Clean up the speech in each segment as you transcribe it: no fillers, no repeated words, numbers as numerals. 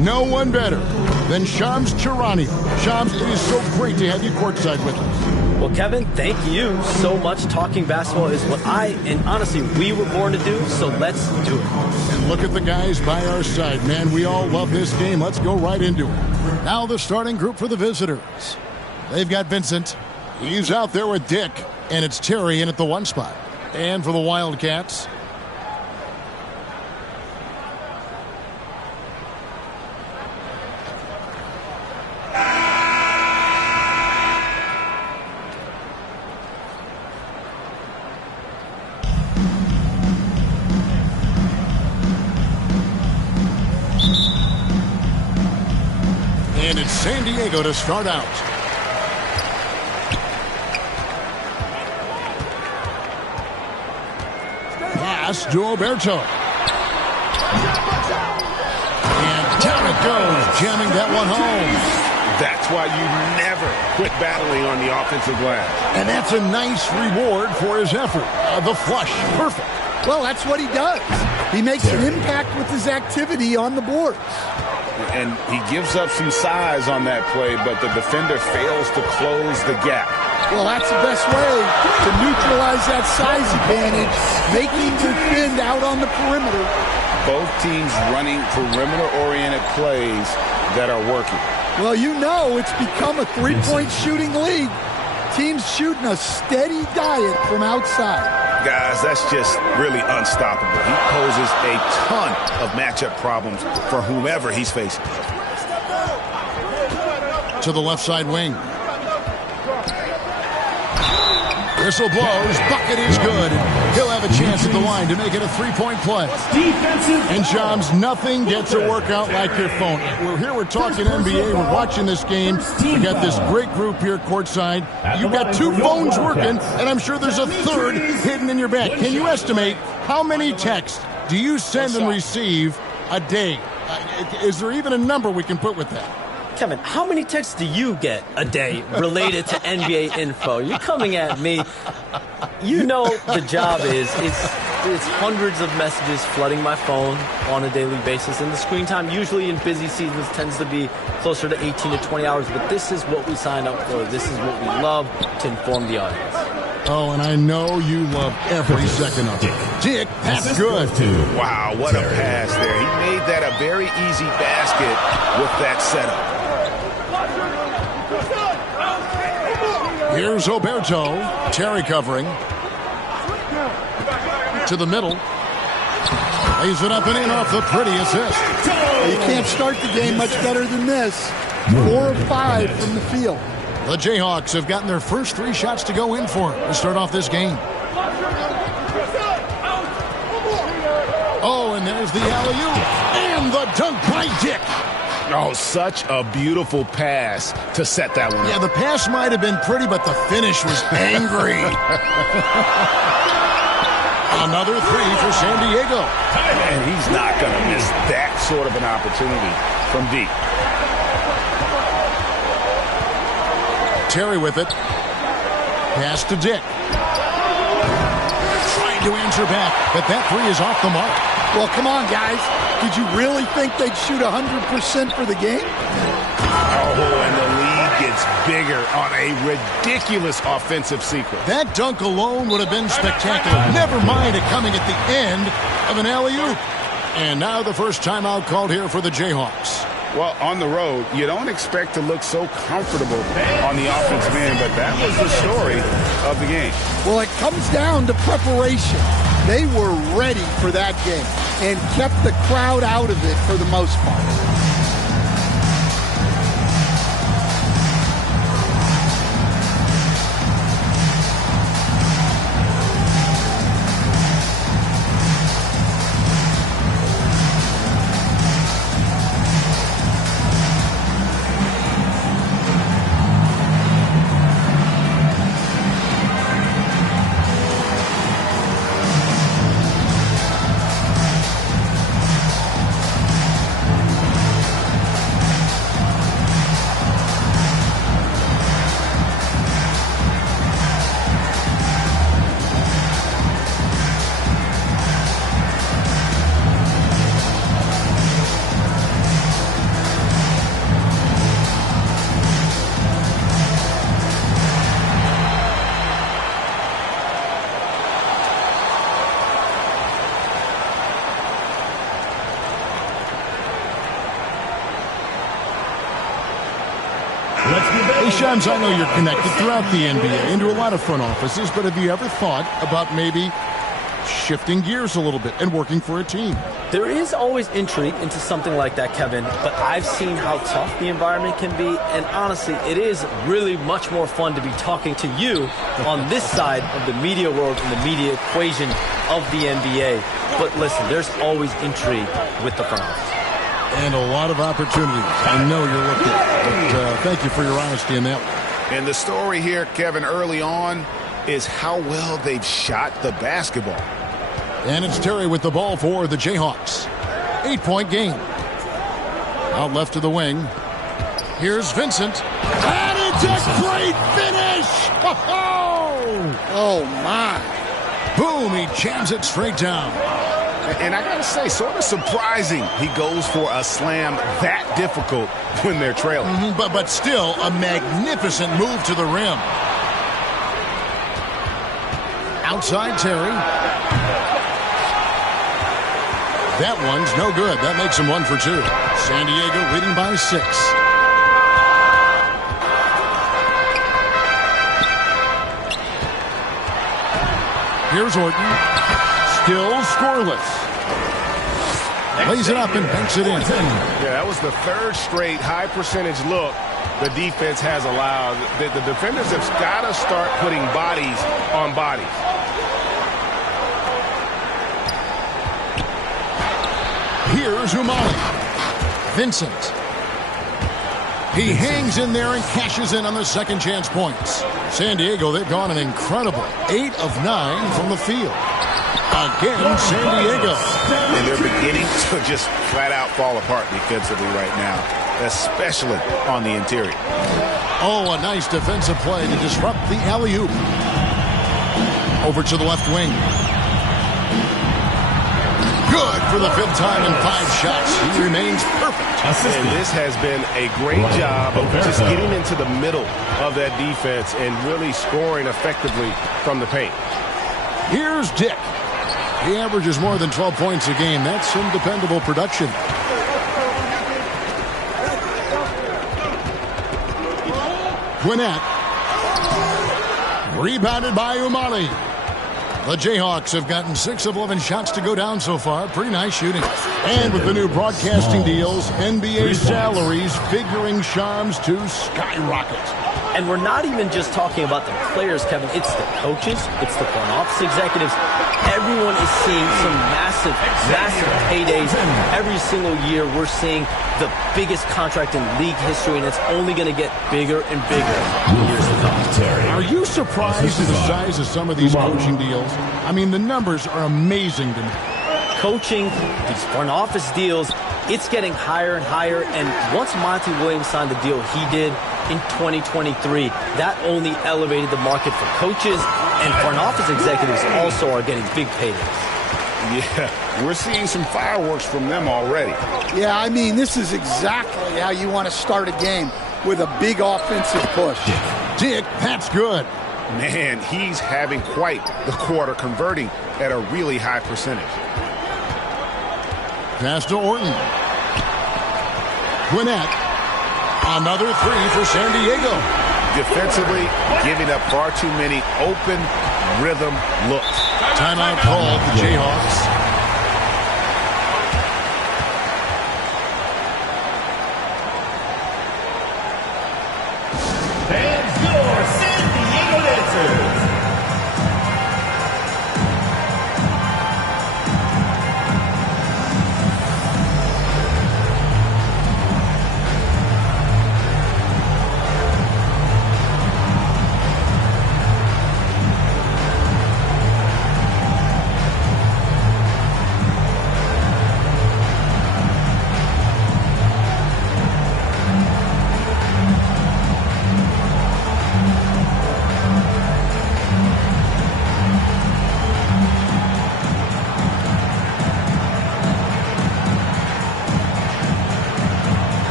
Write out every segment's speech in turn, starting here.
No one better than Shams Charania. Shams, it is so great to have you courtside with us. Well, Kevin, thank you so much. Talking basketball is what and honestly, we were born to do, so let's do it. And look at the guys by our side, man. We all love this game. Let's go right into it. Now the starting group for the visitors. They've got Vincent. He's out there with Dick, and it's Terry in at the 1 spot. And for the Wildcats, and it's San Diego to start out. Pass to Oberto. And down it goes, jamming that one home. That's why you never quit battling on the offensive glass. And that's a nice reward for his effort. The flush, perfect. Well, that's what he does. He makes an impact with his activity on the boards. And he gives up some size on that play, but the defender fails to close the gap. Well, that's the best way to neutralize that size advantage, making defend out on the perimeter. Both teams running perimeter-oriented plays that are working. Well, you know it's become a three-point shooting league. Teams shooting a steady diet from outside. Guys, that's just really unstoppable. He poses a ton of matchup problems for whomever he's facing. To the left side wing. Whistle blows. Bucket is good. He'll have a chance at the line to make it a three-point play. And Shams, nothing gets to work out like your phone. We're talking NBA. We're watching this game. We got this great group here courtside. You've got 2 phones working, and I'm sure there's a third hidden in your bag. Can you estimate how many texts do you send and receive a day? Is there even a number we can put with that? Kevin, how many texts do you get a day related to NBA info? You're coming at me. You know the job is it's hundreds of messages flooding my phone on a daily basis, and the screen time usually in busy seasons tends to be closer to 18 to 20 hours, but this is what we signed up for. This is what we love to inform the audience. Oh, and I know you love every second of it. Dick, that's good. Wow, what a pass there. He made that a very easy basket with that setup. Here's Oberto. Terry covering. To the middle. Lays it up and in off the pretty assist. You can't start the game much better than this. 4 of 5 from the field. The Jayhawks have gotten their first 3 shots to go in for to start off this game. Oh, and there's the alley-oop. And the dunk by Dick. Oh, such a beautiful pass to set that one up. Yeah, the pass might have been pretty, but the finish was angry. Another 3 for San Diego. And he's not going to miss that sort of an opportunity from deep. Terry with it. Pass to Dick. Trying to answer back, but that 3 is off the mark. Well, come on, guys. Did you really think they'd shoot 100% for the game? Oh, and the lead gets bigger on a ridiculous offensive sequence. That dunk alone would have been spectacular. Never mind it coming at the end of an alley-oop. And now the first timeout called here for the Jayhawks. Well, on the road, you don't expect to look so comfortable on the offensive end, but that was the story of the game. Well, it comes down to preparation. They were ready for that game and kept the crowd out of it for the most part. Hey, Shams, I know you're connected throughout the NBA into a lot of front offices, but have you ever thought about maybe shifting gears a little bit and working for a team? There is always intrigue into something like that, Kevin, but I've seen how tough the environment can be, and honestly, it is really much more fun to be talking to you on this side of the media world and the media equation of the NBA. But listen, there's always intrigue with the front office. And a lot of opportunities. I know you're looking. But thank you for your honesty in that. And the story here, Kevin, early on is how well they've shot the basketball. And it's Terry with the ball for the Jayhawks. 8-point game. Out left to the wing. Here's Vincent. And it's a great finish! Oh, my. Boom, he jams it straight down. And I got to say, sort of surprising he goes for a slam that difficult when they're trailing. But still a magnificent move to the rim. Outside Terry. That one's no good. That makes him 1 for 2. San Diego leading by 6. Here's Orton. Still scoreless. Lays it up and banks it in. Yeah, that was the third straight high percentage look the defense has allowed. The defenders have got to start putting bodies on bodies. Here's Umali. Vincent. He hangs in there and cashes in on the second chance points. San Diego, they've gone an incredible 8 of 9 from the field. Again, San Diego. And they're beginning to just flat out fall apart defensively right now, especially on the interior. Oh, a nice defensive play to disrupt the alley-oop. Over to the left wing. Good for the 5th time in 5 shots. He remains perfect. And this has been a great job of just getting into the middle of that defense and really scoring effectively from the paint. Here's Dick. He averages more than 12 points a game. That's some dependable production. Gwinnett. Rebounded by Umali. The Jayhawks have gotten 6 of 11 shots to go down so far. Pretty nice shooting. And with the new broadcasting deals, NBA salaries figuring Shams to skyrocket. And we're not even just talking about the players, Kevin. It's the coaches. It's the front office executives. Everyone is seeing some massive paydays. Every single year we're seeing the biggest contract in league history, and it's only going to get bigger and bigger in years to come. Are you surprised at the size of some of these coaching deals? I mean, the numbers are amazing to me. Coaching, these front office deals, it's getting higher and higher. And once Monty Williams signed the deal he did in 2023, that only elevated the market for coaches, and front office executives also are getting big paydays. Yeah, we're seeing some fireworks from them already. Yeah, I mean, this is exactly how you want to start a game, with a big offensive push. Dick, that's good. Man, he's having quite the quarter, converting at a really high percentage. Pass to Orton. Gwinnett. Another 3 for San Diego. Defensively, giving up far too many open rhythm looks. Timeout called the Jayhawks. Fans, your San Diego dancers.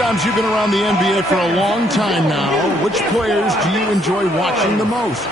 Shams, you've been around the NBA for a long time now. Which players do you enjoy watching the most?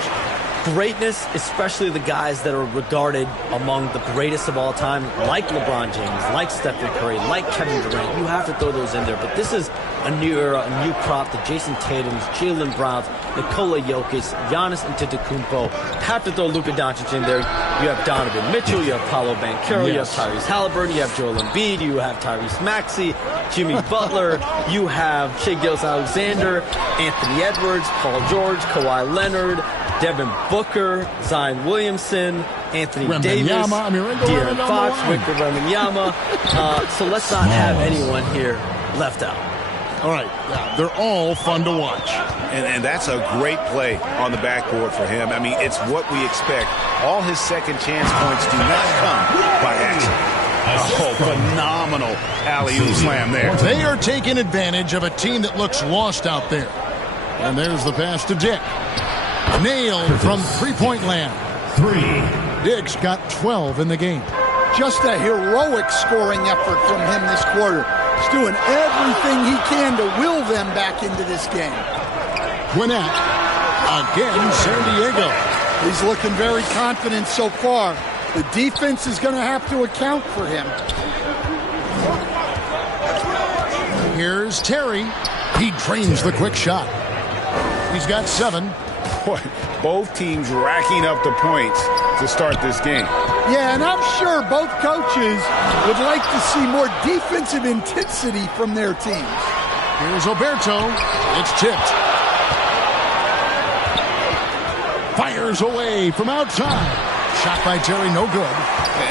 Greatness, especially the guys that are regarded among the greatest of all time, like LeBron James, like Stephen Curry, like Kevin Durant. You have to throw those in there. But this is a new era, a new crop. The Jason Tatums, Jaylen Browns, Nikola Jokic, Giannis Antetokounmpo. Have to throw Luka Doncic in there. You have Donovan Mitchell, you have Paolo Banchero, you have Tyrese Halliburton, you have Joel Embiid, you have Tyrese Maxey, Jimmy Butler, you have Shai Gilgeous-Alexander, Anthony Edwards, Paul George, Kawhi Leonard, Devin Booker, Zion Williamson, Anthony Davis, De'Aaron Fox, Victor Wembanyama. So let's not have anyone here left out. All right, they're all fun to watch. And that's a great play on the backboard for him. I mean, it's what we expect. All his second chance points do not come by accident. Oh, phenomenal alley-oop slam there. They are taking advantage of a team that looks lost out there. And there's the pass to Dick. Nailed from three-point land. Dick's got 12 in the game. Just a heroic scoring effort from him this quarter. He's doing everything he can to will them back into this game. Gwinnett, again, San Diego. He's looking very confident so far. The defense is going to have to account for him. Here's Terry. He drains the quick shot. He's got 7. Boy, both teams racking up the points to start this game. Yeah, and I'm sure both coaches would like to see more defensive intensity from their teams. Here's Oberto. It's tipped. Fires away from outside. Shot by Terry, no good.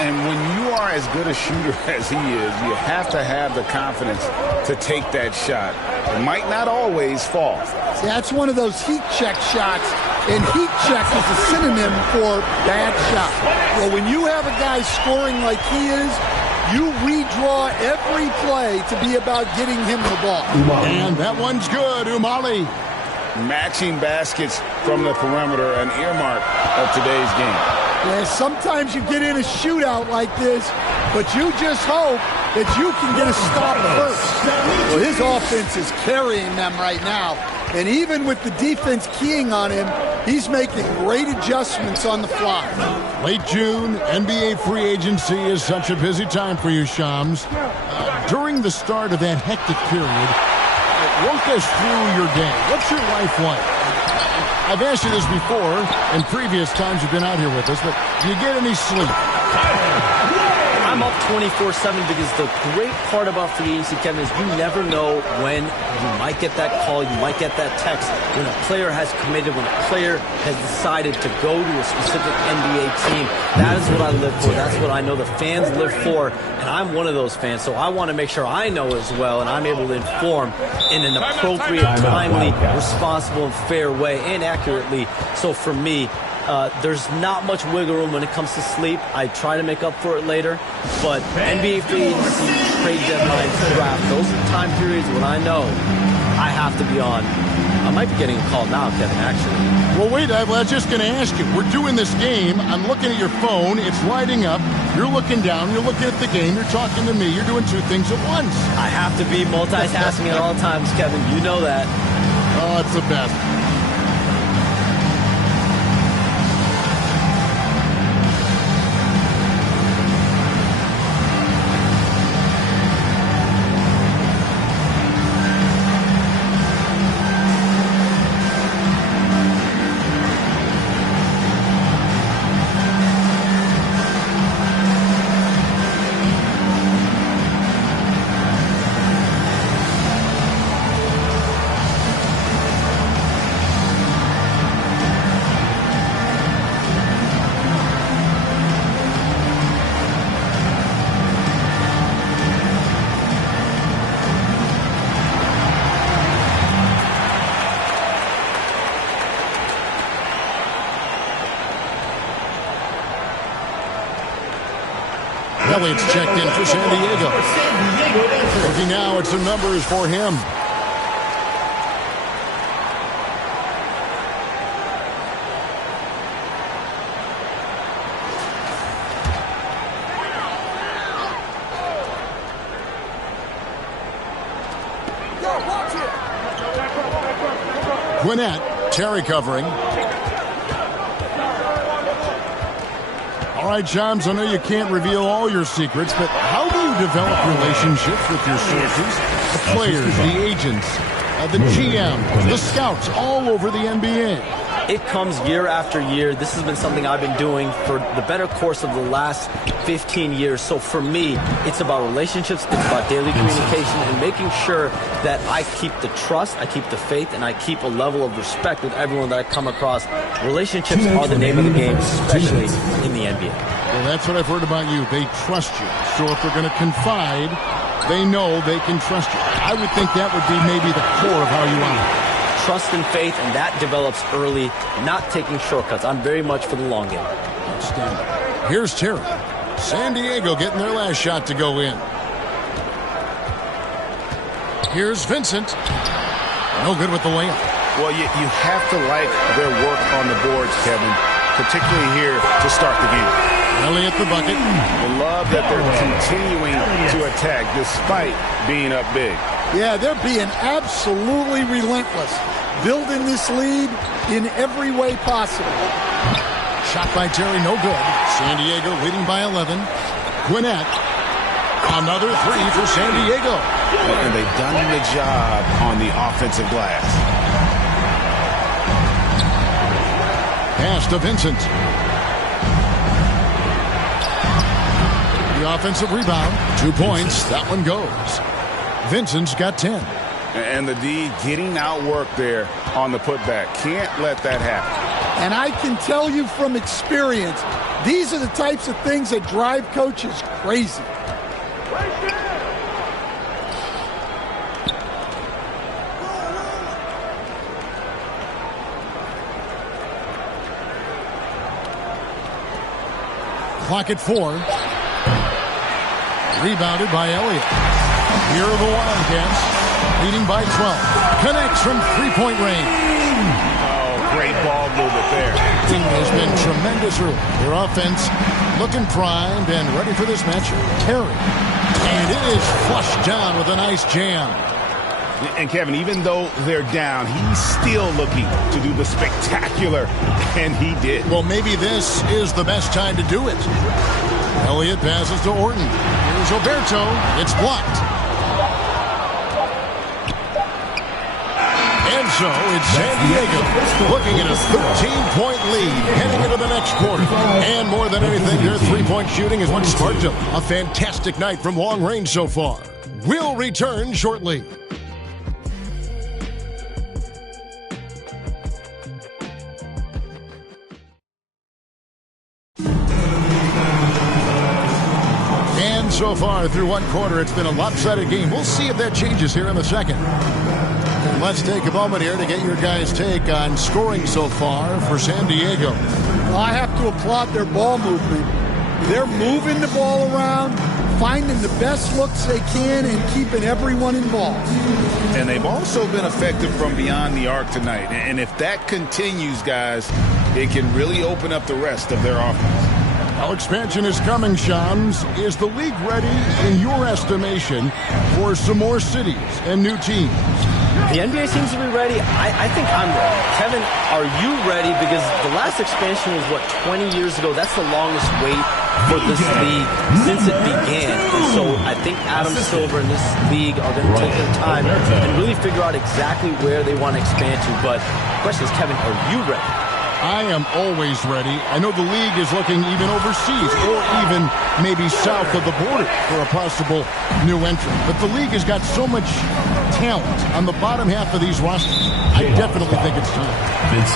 And when you are as good a shooter as he is, you have to have the confidence to take that shot. It might not always fall. That's one of those heat check shots, and heat check is a synonym for bad shot. Well, when you have a guy scoring like he is, you redraw every play to be about getting him the ball. And that one's good, Umali. Matching baskets from the perimeter, an earmark of today's game. Yeah, sometimes you get in a shootout like this, but you just hope that you can get a stop first. Well, his offense is carrying them right now. And even with the defense keying on him, he's making great adjustments on the fly. Late June, NBA free agency is such a busy time for you, Shams. During the start of that hectic period, walk us through your day. What's your life like? I've asked you this before in previous times you've been out here with us, but do you get any sleep? I'm up 24/7 because the great part about free agency, Kevin, is you never know when you might get that call, you might get that text, when a player has committed, when a player has decided to go to a specific NBA team. That is what I live for. That's what I know the fans live for, and I'm one of those fans, so I want to make sure I know as well, and I'm able to inform in an appropriate, timely, responsible, and fair way, and accurately. So for me, there's not much wiggle room when it comes to sleep. I try to make up for it later, but NBA free agency, trade deadline, draft, those are the time periods when I know I have to be on. I might be getting a call now, Kevin, actually. Well, wait, I was just going to ask you. We're doing this game. I'm looking at your phone. It's lighting up. You're looking down. You're looking at the game. You're talking to me. You're doing 2 things at once. I have to be multitasking at all times, Kevin. You know that. Oh, it's the best. Elliott's checked in for San Diego. Looking now at some numbers for him. Gwinnett, Terry covering. All right, Shams, I know you can't reveal all your secrets, but how do you develop relationships with your sources, the players, the agents, the GM, the scouts all over the NBA? It comes year after year. This has been something I've been doing for the better course of the last 15 years. So for me, it's about relationships, it's about daily communication, and making sure that I keep the trust, I keep the faith, and I keep a level of respect with everyone that I come across. Relationships are the name of the game, especially in the NBA. Well, that's what I've heard about you. They trust you. So if they're going to confide, they know they can trust you. I would think that would be maybe the core of how you operate. Trust and faith, and that develops early, not taking shortcuts. I'm very much for the long game. Outstanding. Here's Terry. San Diego getting their last shot to go in. Here's Vincent. No good with the layup. Well, you have to like their work on the boards, Kevin, particularly here to start the game. Elliott the bucket. I love that they're continuing to attack despite being up big. Yeah, they're being absolutely relentless, building this lead in every way possible. Shot by Terry, no good. San Diego leading by 11. Gwinnett, another three for San Diego. And they've done the job on the offensive glass. Pass to Vincent. The offensive rebound. 2 points. That one goes. Vincent's got 10. And the D getting outworked there on the putback. Can't let that happen. And I can tell you from experience, these are the types of things that drive coaches crazy. Clock at 4. Rebounded by Elliott. Here are the Wildcats, leading by 12. Connects from three-point range. Oh, great ball movement there. Has been tremendous early. Their offense looking primed and ready for this matchup. Terry. And it is flushed down with a nice jam. And Kevin, even though they're down, he's still looking to do the spectacular, and he did. Well, maybe this is the best time to do it. Elliott passes to Orton. Here's Oberto. It's blocked. And so it's San Diego looking at a 13-point lead heading into the next quarter. And more than anything, their three-point shooting is what sparked them. A fantastic night from long range so far. We'll return shortly. And so far through one quarter, it's been a lopsided game. We'll see if that changes here in the second. And let's take a moment here to get your guys' take on scoring so far for San Diego. Well, I have to applaud their ball movement. They're moving the ball around, finding the best looks they can, and keeping everyone involved. And they've also been effective from beyond the arc tonight. And if that continues, guys, it can really open up the rest of their offense. How expansion is coming, Shams. Is the league ready, in your estimation, for some more cities and new teams? The NBA seems to be ready. I think I'm ready. Kevin, are you ready? Because the last expansion was, 20 years ago? That's the longest wait for this league since it began. And so I think Adam Silver and this league are going to take their time and really figure out exactly where they want to expand to. But the question is, Kevin, are you ready? I am always ready. I know the league is looking even overseas or even maybe south of the border for a possible new entrant. But the league has got so much talent on the bottom half of these rosters. I definitely think it's time.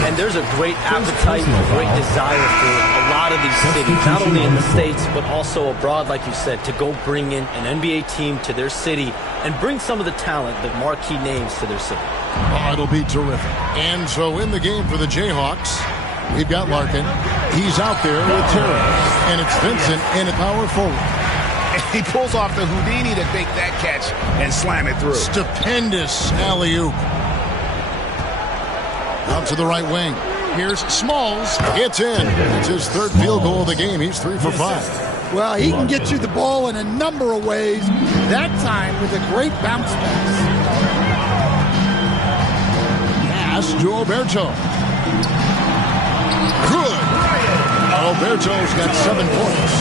And there's a great appetite, a great desire for a lot of these cities, not only in the States, but also abroad, like you said, to go bring in an NBA team to their city and bring some of the talent, the marquee names to their city. Oh, it'll be terrific. And so in the game for the Jayhawks, we've got Larkin. He's out there with Terry. And it's Vincent in at power forward. He pulls off the Houdini to make that catch and slam it through. Stupendous alley-oop. Out to the right wing. Here's Smalls. It's in. It's his third field goal of the game. He's 3 for 5. Well, he can get you the ball in a number of ways. That time with a great bounce pass. Pass to Alberto. Good. Alberto's got 7 points.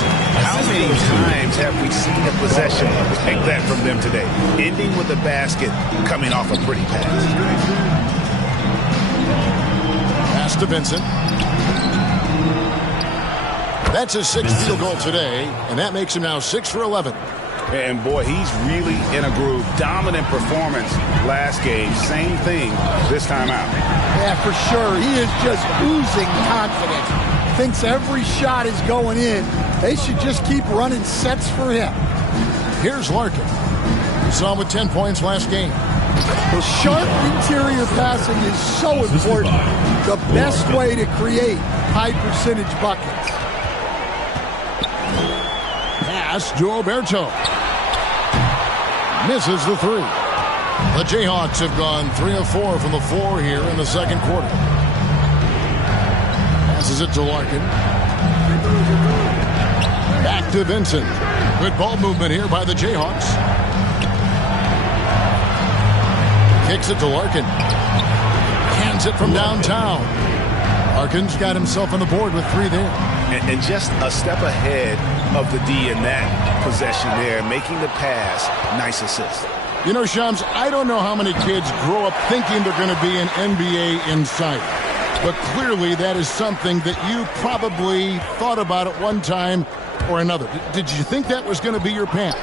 How many times have we seen a possession like that from them today? Ending with a basket, coming off a pretty pass. Pass to Vincent. That's his 6th field goal today, and that makes him now 6 for 11. And boy, he's really in a groove. Dominant performance last game. Same thing this time out. Yeah, for sure. He is just oozing confidence. Thinks every shot is going in. They should just keep running sets for him. Here's Larkin. We saw him with 10 points last game. The sharp interior passing is so important. The best way to create high percentage buckets. Pass to Alberto. Misses the 3. The Jayhawks have gone 3 of 4 from the floor here in the second quarter. Passes it to Larkin. Back to Vincent. Good ball movement here by the Jayhawks. Kicks it to Larkin. Hands it from downtown. Larkin's got himself on the board with 3 there. And just a step ahead of the D in that possession there, making the pass. Nice assist. You know, Shams, I don't know how many kids grow up thinking they're going to be an NBA insider. But clearly that is something that you probably thought about at one time or another. Did you think that was going to be your path?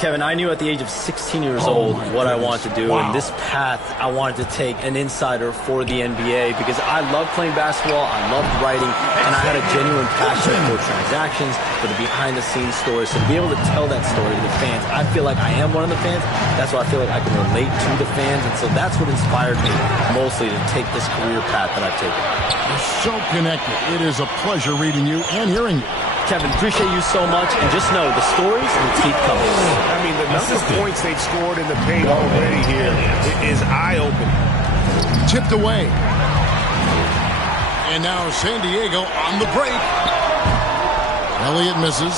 Kevin, I knew at the age of 16 years old what I wanted to do, and this path I wanted to take an insider for the NBA because I love playing basketball, I loved writing, and I had a genuine passion for transactions, for the behind-the-scenes stories. So to be able to tell that story to the fans, I feel like I am one of the fans. That's why I feel like I can relate to the fans, and so that's what inspired me mostly to take this career path that I've taken. You're so connected. It is a pleasure reading you and hearing you. Kevin, appreciate you so much, and just know the stories will keep coming. I mean, the number of points they've scored in the paint already here is eye-opening. Tipped away. And now San Diego on the break. Elliott misses.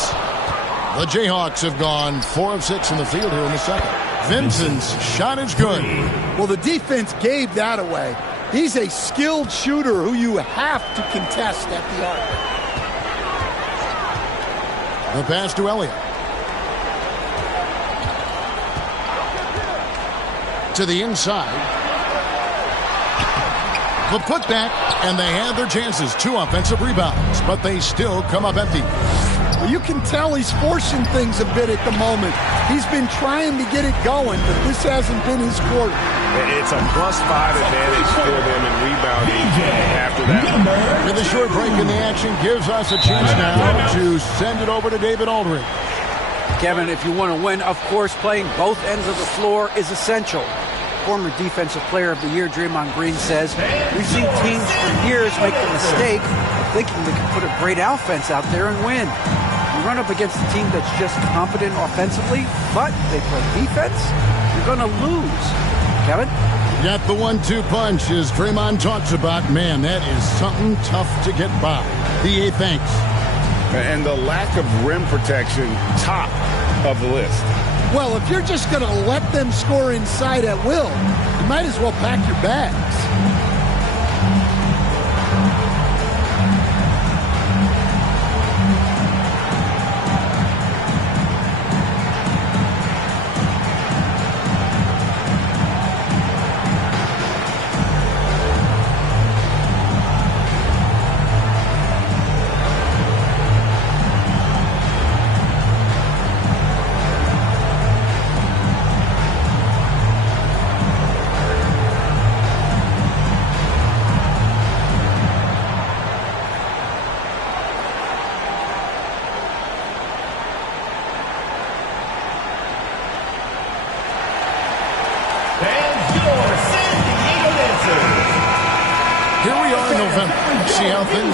The Jayhawks have gone 4 of 6 in the field here in the second. Vincent's shot is good. Well, the defense gave that away. He's a skilled shooter who you have to contest at the arc. The pass to Elliott. To the inside. The putback, and they had their chances. 2 offensive rebounds, but they still come up empty. Well, you can tell he's forcing things a bit at the moment. He's been trying to get it going, but this hasn't been his quarter. It's a +5 advantage for them in rebounding after that. With a short break in the action gives us a chance now to send it over to David Aldridge. Kevin, if you want to win, of course, playing both ends of the floor is essential. Former Defensive Player of the Year Draymond Green says, we've seen teams for years make the mistake of thinking they can put a great offense out there and win. You run up against a team that's just competent offensively, but they play defense, you're going to lose. Kevin? Got the 1-2 punch as Draymond talks about. Man, that is something tough to get by. DA thanks. And the lack of rim protection, top of the list. Well, if you're just going to let them score inside at will, you might as well pack your bags.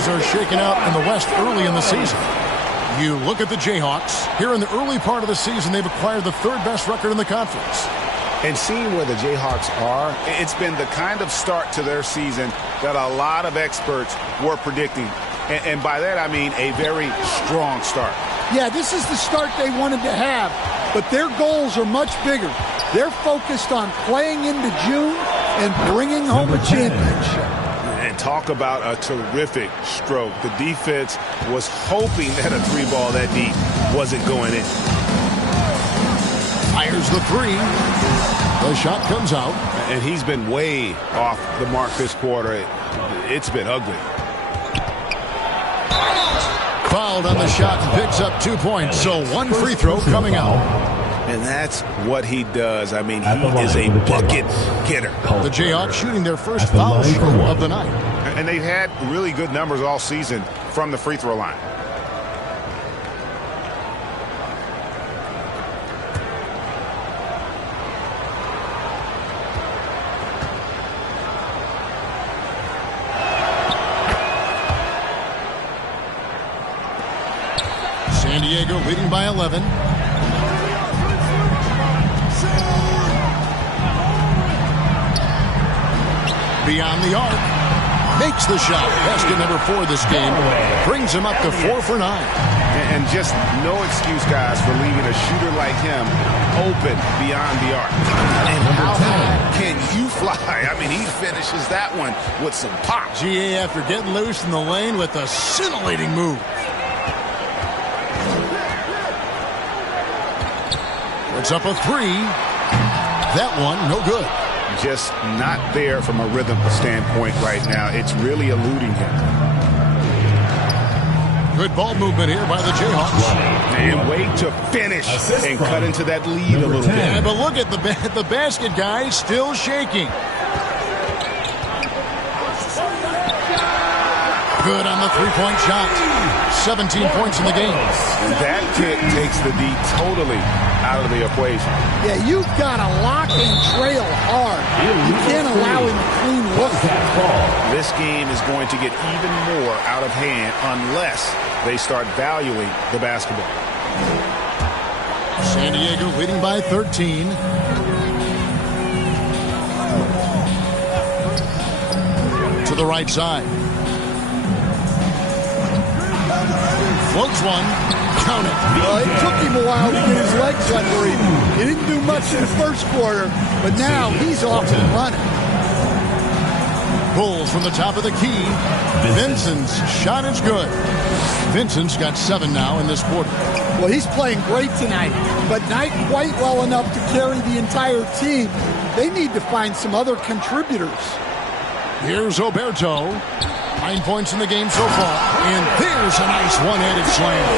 Are shaken out in the West early in the season. You look at the Jayhawks. Here in the early part of the season, they've acquired the 3rd best record in the conference. And seeing where the Jayhawks are, it's been the kind of start to their season that a lot of experts were predicting. And by that, I mean a very strong start. Yeah, this is the start they wanted to have, but their goals are much bigger. They're focused on playing into June and bringing home a championship. And talk about a terrific stroke. The defense was hoping that a three ball that deep wasn't going in. Fires the three. The shot comes out. And he's been way off the mark this quarter. It's been ugly. Fouled on the shot and picks up 2 points. So one free throw coming out. And that's what he does. I mean, he is a bucket getter. The Jayhawks shooting their first foul shot of the night. And they've had really good numbers all season from the free throw line. San Diego leading by 11. Beyond the arc. Makes the shot. Basket number 4 this game. Brings him up to 4 for 9. And just no excuse, guys, for leaving a shooter like him open beyond the arc. And how high can you fly? I mean, he finishes that one with some pop. GA after getting loose in the lane with a scintillating move. It's up a 3. That one, no good. Just not there from a rhythm standpoint right now. It's really eluding him. Good ball movement here by the Jayhawks. And wait to finish and cut into that lead a little bit. Yeah, but look at the basket, guys, still shaking. Good on the three-point shot. 17 points in the game. And that kick takes the D totally out of the equation. Yeah, you've got to lock and trail hard. You can't allow him to clean look. This game is going to get even more out of hand unless they start valuing the basketball. San Diego leading by 13. To the right side. Floats one. Count it. Well, it took him a while to get his legs under him. He didn't do much in the first quarter, but now he's off and running. Pulls from the top of the key. Vincent's shot is good. Vincent's got 7 now in this quarter. Well, he's playing great tonight, but not quite well enough to carry the entire team. They need to find some other contributors. Here's Oberto. 9 points in the game so far. And there's a nice one-handed slam.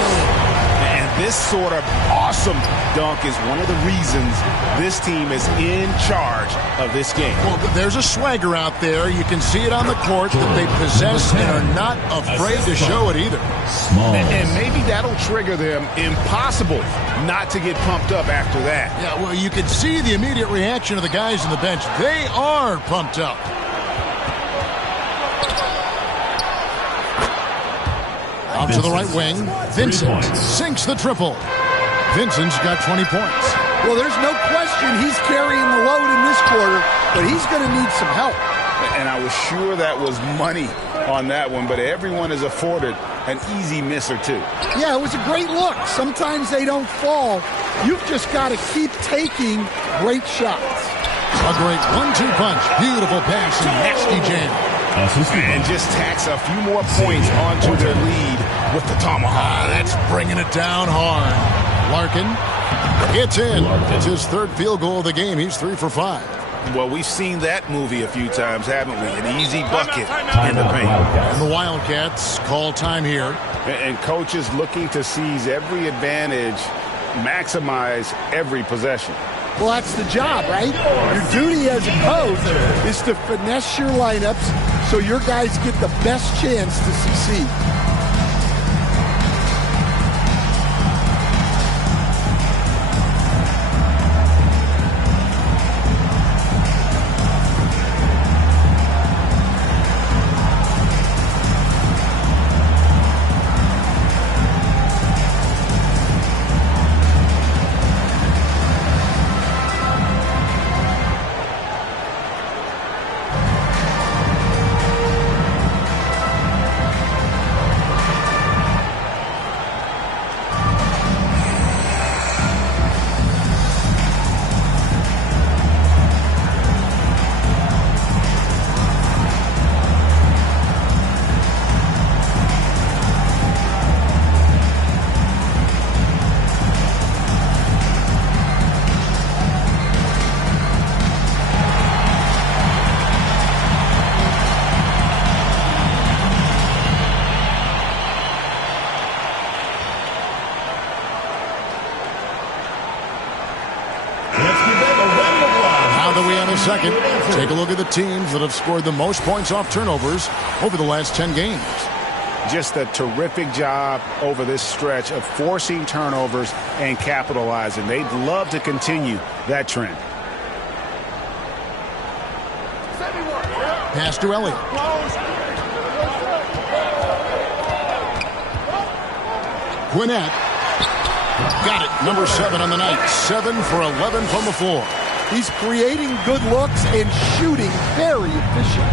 And this sort of awesome dunk is one of the reasons this team is in charge of this game. Well, there's a swagger out there. You can see it on the court that they possess and are not afraid to show it either. And maybe that'll trigger them. Impossible not to get pumped up after that. Yeah, well, you can see the immediate reaction of the guys on the bench. They are pumped up. Out to the right wing. Vincent sinks the triple. Vincent's got 20 points. Well, there's no question he's carrying the load in this quarter, but he's going to need some help. And I was sure that was money on that one, but everyone is afforded an easy miss or two. Yeah, it was a great look. Sometimes they don't fall. You've just got to keep taking great shots. A great 1-2 punch. Beautiful pass and nasty jam. And just tacks a few more points onto their lead with the tomahawk. That's bringing it down hard. Larkin gets in. It's his 3rd field goal of the game. He's 3 for 5. Well, we've seen that movie a few times, haven't we? An easy bucket in the paint. And the Wildcats call time here. And coaches looking to seize every advantage, maximize every possession. Well, that's the job, right? Your duty as a coach is to finesse your lineups so your guys get the best chance to succeed. do we have a second? Take a look at the teams that have scored the most points off turnovers over the last 10 games. Just a terrific job over this stretch of forcing turnovers and capitalizing. They'd love to continue that trend. Pass to Elliott. Gwinnett. Got it. Number 7 on the night. 7 for 11 from the floor. He's creating good looks and shooting very efficient.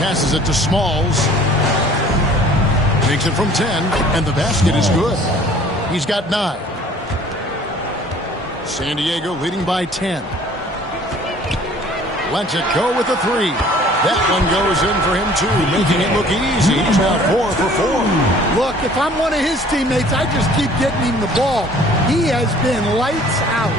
Passes it to Smalls. Takes it from 10, and the basket is good. He's got 9. San Diego leading by 10. Lets it go with a 3. That one goes in for him, too, making it look easy. He's now 4 for 4. Look, if I'm one of his teammates, I just keep getting him the ball. He has been lights out.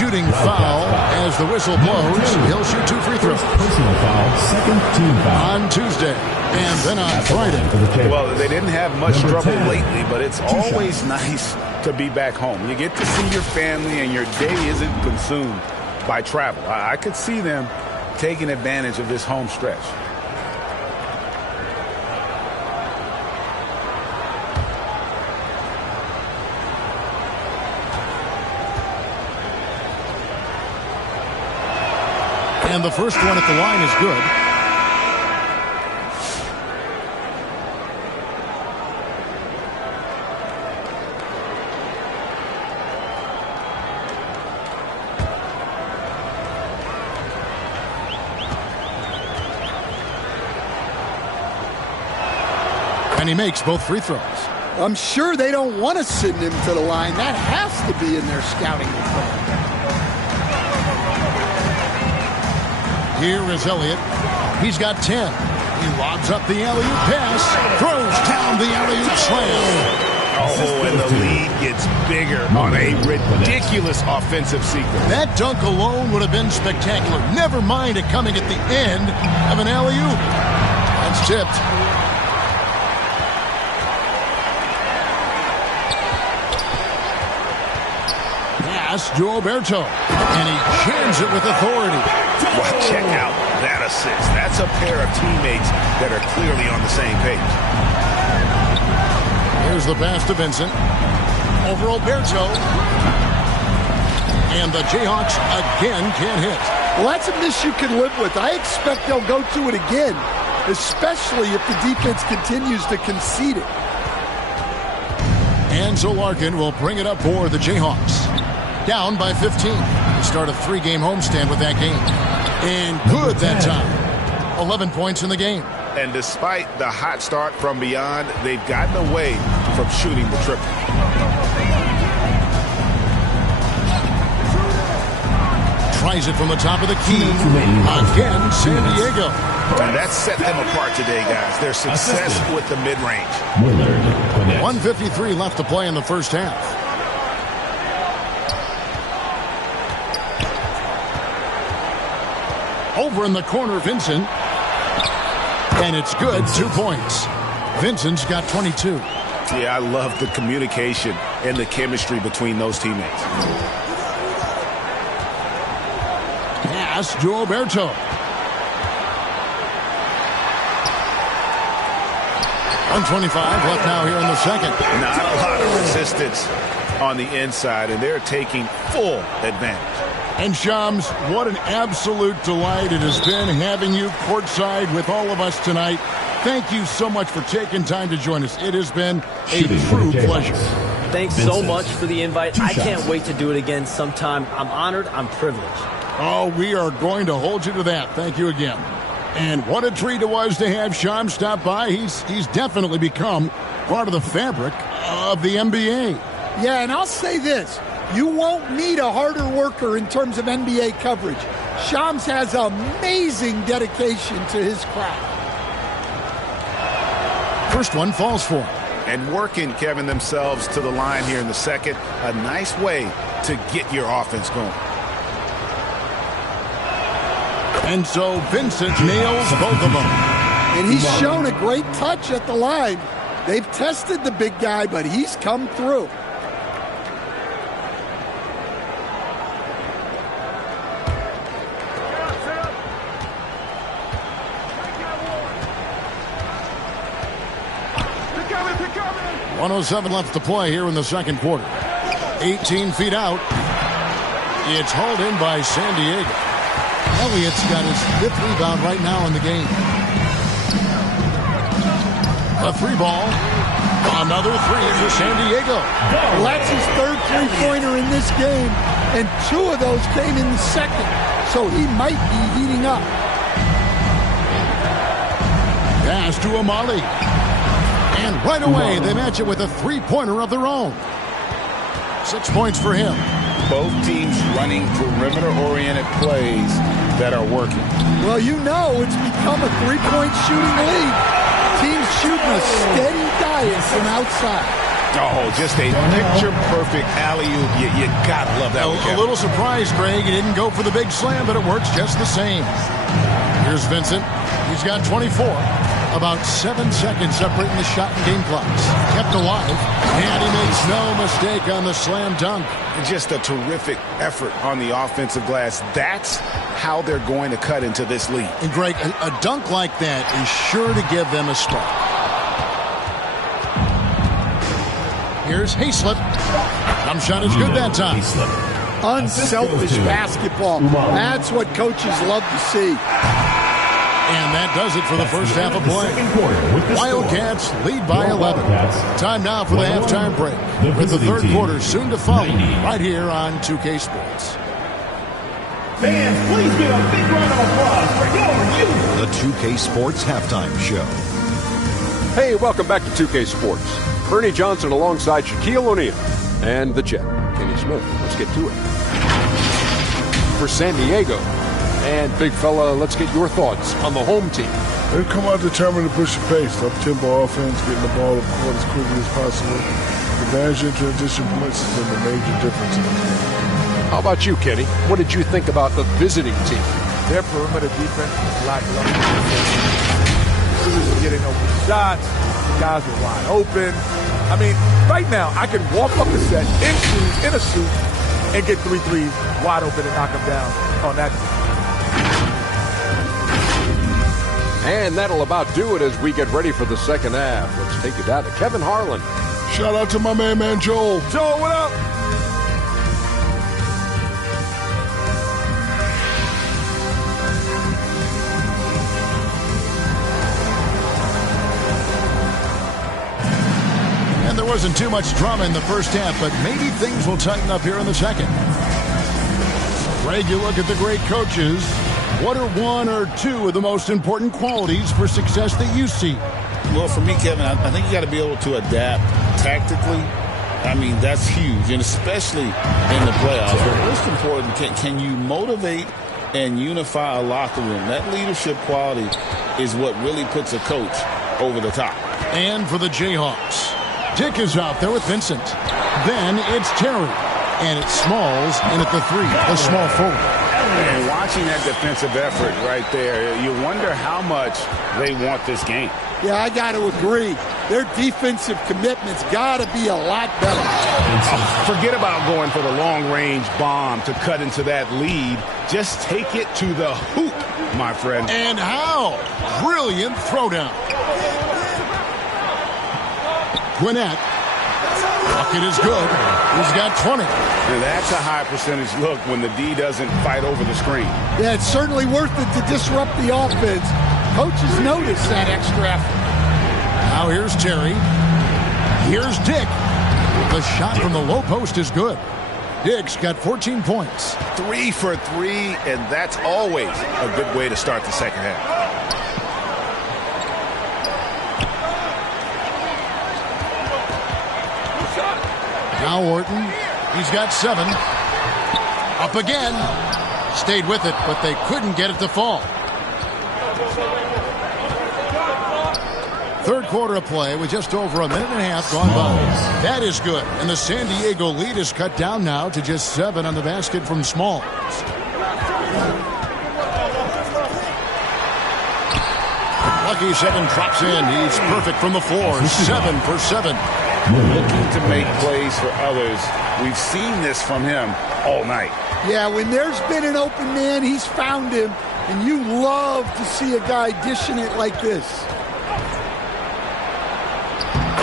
Shooting foul as the whistle blows. He'll shoot 2 free throws. Personal foul, second team foul. On Tuesday, and then on Friday. Well, they didn't have much trouble lately, but it's always nice to be back home. You get to see your family, and your day isn't consumed by travel. I could see them taking advantage of this home stretch. And the first one at the line is good. And he makes both free throws. I'm sure they don't want to send him to the line. That has to be in their scouting report. Here is Elliott. He's got 10. He lobs up the alley-oop pass, throws down the alley-oop slam. Oh, and the lead gets bigger on a ridiculous offensive sequence. That dunk alone would have been spectacular. Never mind it coming at the end of an alley-oop. That's tipped. Pass to Alberto, and he jams it with authority. Well, check out that assist. That's a pair of teammates that are clearly on the same page. Here's the pass to Vincent. Over Alberto. And the Jayhawks again can't hit. Well, that's a miss you can live with. I expect they'll go to it again, especially if the defense continues to concede it. And so Larkin will bring it up for the Jayhawks. Down by 15. They start a 3-game homestand with that game. And good that time. 11 points in the game. And despite the hot start from beyond, they've gotten away from shooting the triple. Tries it from the top of the key. Again, San Diego. And that set them apart today, guys. Their success with the mid-range. 1:53 left to play in the first half. Over in the corner, Vincent. And it's good, 2 points. Vincent's got 22. Yeah, I love the communication and the chemistry between those teammates. Pass to Alberto. .125 left now here in the second. Not a lot of resistance on the inside, and they're taking full advantage. And Shams, what an absolute delight it has been having you courtside with all of us tonight. Thank you so much for taking time to join us. It has been a true pleasure. Thanks so much for the invite. I can't wait to do it again sometime. I'm honored. I'm privileged. Oh, we are going to hold you to that. Thank you again. And what a treat it was to have Shams stop by. He's definitely become part of the fabric of the NBA. Yeah, and I'll say this. You won't meet a harder worker in terms of NBA coverage. Shams has amazing dedication to his craft. First one falls for him. And working, Kevin, themselves to the line here in the second. A nice way to get your offense going. And so Vincent nails both of them. And he's shown a great touch at the line. They've tested the big guy, but he's come through. 1:07 left to play here in the second quarter. 18 feet out. It's hauled in by San Diego. Elliott's got his 5th rebound right now in the game. A 3-ball. Another 3 for San Diego. Well, that's his 3rd 3-pointer in this game, and 2 of those came in the second, so he might be heating up. Pass to Amali. And right away, they match it with a 3-pointer of their own. 6 points for him. Both teams running perimeter-oriented plays that are working. Well, you know it's become a 3-point shooting league. Teams shooting a steady diet from outside. Oh, just a picture-perfect alley-oop. You gotta love that one, Kevin. A little surprised, Greg. He didn't go for the big slam, but it works just the same. Here's Vincent. He's got 24. About 7 seconds separating the shot and game clocks. Kept alive. And he makes no mistake on the slam dunk. Just a terrific effort on the offensive glass. That's how they're going to cut into this lead. And Greg, a dunk like that is sure to give them a spark. Here's Hayslip. Jump shot is good that time. Unselfish basketball. That's what coaches love to see. And that does it for the first half of play. Wildcats lead by 11. Time now for the halftime break, with the third quarter soon to follow right here on 2K Sports. Fans, please give a big round of applause for your The 2K Sports Halftime Show. Hey, welcome back to 2K Sports. Bernie Johnson alongside Shaquille O'Neal and the Jet, Kenny Smith. Let's get to it. For San Diego. And, big fella, let's get your thoughts on the home team. They've come out determined to push the pace. Up-tempo offense, getting the ball up court as quickly as possible. Advantage in transition points has been the major difference in the game. How about you, Kenny? What did you think about the visiting team? Their perimeter defense was lackluster. We was getting open shots. Guys were wide open. I mean, right now, I can walk up the set in shoes, in a suit, and get 3 threes wide open and knock them down on that. And that'll about do it as we get ready for the second half. Let's take it down to Kevin Harlan. Shout out to my man Joel. Joel, what up? And there wasn't too much drama in the first half, but maybe things will tighten up here in the second. Greg, you look at the great coaches. What are 1 or 2 of the most important qualities for success that you see? Well, for me, Kevin, I think you got to be able to adapt tactically. I mean, that's huge, and especially in the playoffs. But most important, can you motivate and unify a locker room? That leadership quality is what really puts a coach over the top. And for the Jayhawks, Dick is out there with Vincent. Then it's Terry. And it's Smalls in at the 3, the small forward. And watching that defensive effort right there, you wonder how much they want this game. Yeah, I got to agree. Their defensive commitment's got to be a lot better. Forget about going for the long-range bomb to cut into that lead. Just take it to the hoop, my friend. And how? Brilliant throwdown. Gwinnett. Bucket is good. He's got 20. And that's a high percentage look when the D doesn't fight over the screen. Yeah, it's certainly worth it to disrupt the offense. Coaches notice that extra effort. Now here's Terry. Here's Dick. The shot from the low post is good. Dick's got 14 points. 3 for 3, and that's always a good way to start the second half. Now Orton, he's got 7. Up again. Stayed with it, but they couldn't get it to fall. Third quarter of play with just over a minute and a half gone by. That is good. And the San Diego lead is cut down now to just 7 on the basket from Smalls. Lucky 7 drops in. He's perfect from the floor. 7 for 7. Looking to make plays for others. We've seen this from him all night. Yeah, when there's been an open man, he's found him. And you love to see a guy dishing it like this.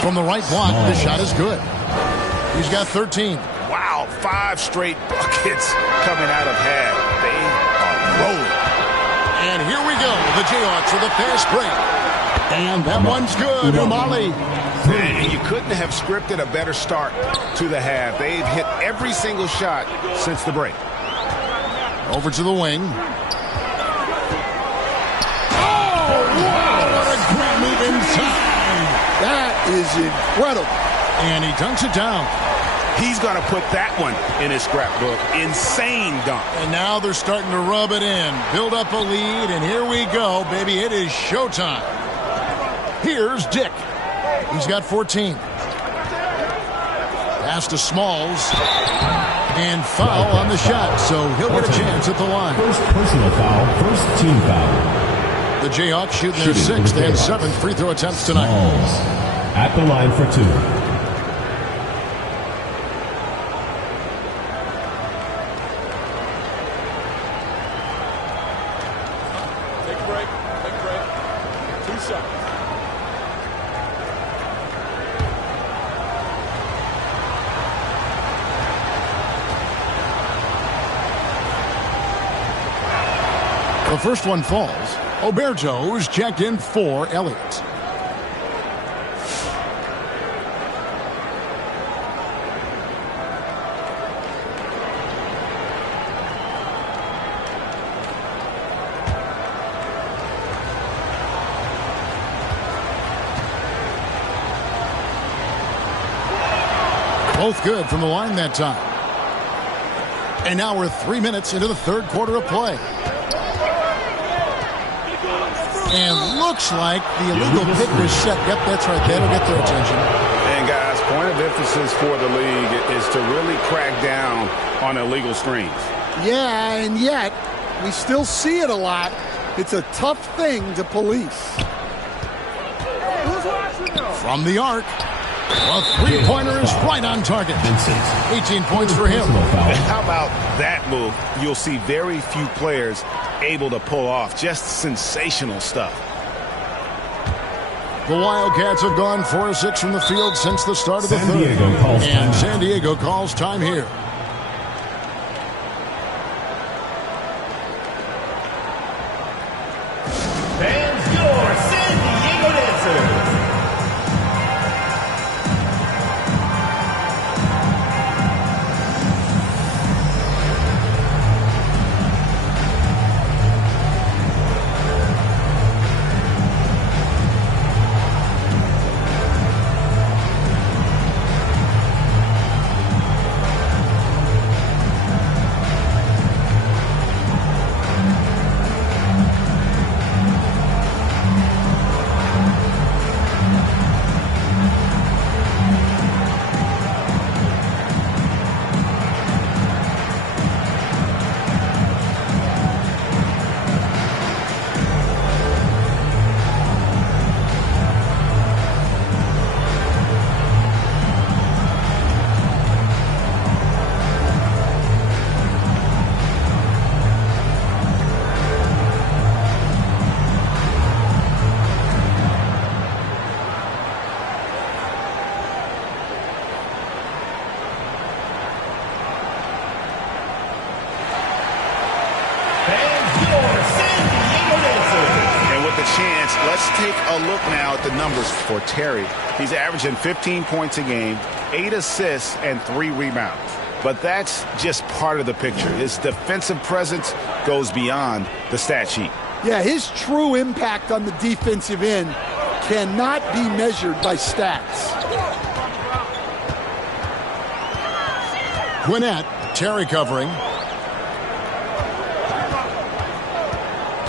From the right block, the shot is good. He's got 13. Wow, 5 straight buckets coming out of half. They are rolling. And here we go. The Jayhawks with a fast break. And that one's good, Umali. And you couldn't have scripted a better start to the half. They've hit every single shot since the break. Over to the wing. Oh, wow, what a great move inside. That is incredible. And he dunks it down. He's going to put that one in his scrapbook. Insane dunk. And now they're starting to rub it in. Build up a lead, and here we go, baby. It is showtime. Here's Dick. He's got 14. Pass to Smalls. And foul on the shot, so he'll get a chance at the line. First personal foul, first team foul. The Jayhawks shooting their 6th and 7th free throw attempts tonight. Smalls at the line for 2. Take a break. 2 seconds. The first one falls. Oberto's checked in for Elliott. Both good from the line that time. And now we're 3 minutes into the third quarter of play. And looks like the illegal pick was set. Yep, that's right. That'll get their attention. And, guys, point of emphasis for the league is to really crack down on illegal screens. Yeah, and yet we still see it a lot. It's a tough thing to police. From the arc. A three-pointer is right on target. 18 points for him. And how about that move? You'll see very few players able to pull off. Just sensational stuff. The Wildcats have gone 4 of 6 from the field since the start of the third. And San Diego calls time here. Fans, your San Diego dancers. Let's take a look now at the numbers for Terry. He's averaging 15 points a game, 8 assists, and 3 rebounds. But that's just part of the picture. His defensive presence goes beyond the stat sheet. Yeah, his true impact on the defensive end cannot be measured by stats. Gwinnett, Terry covering.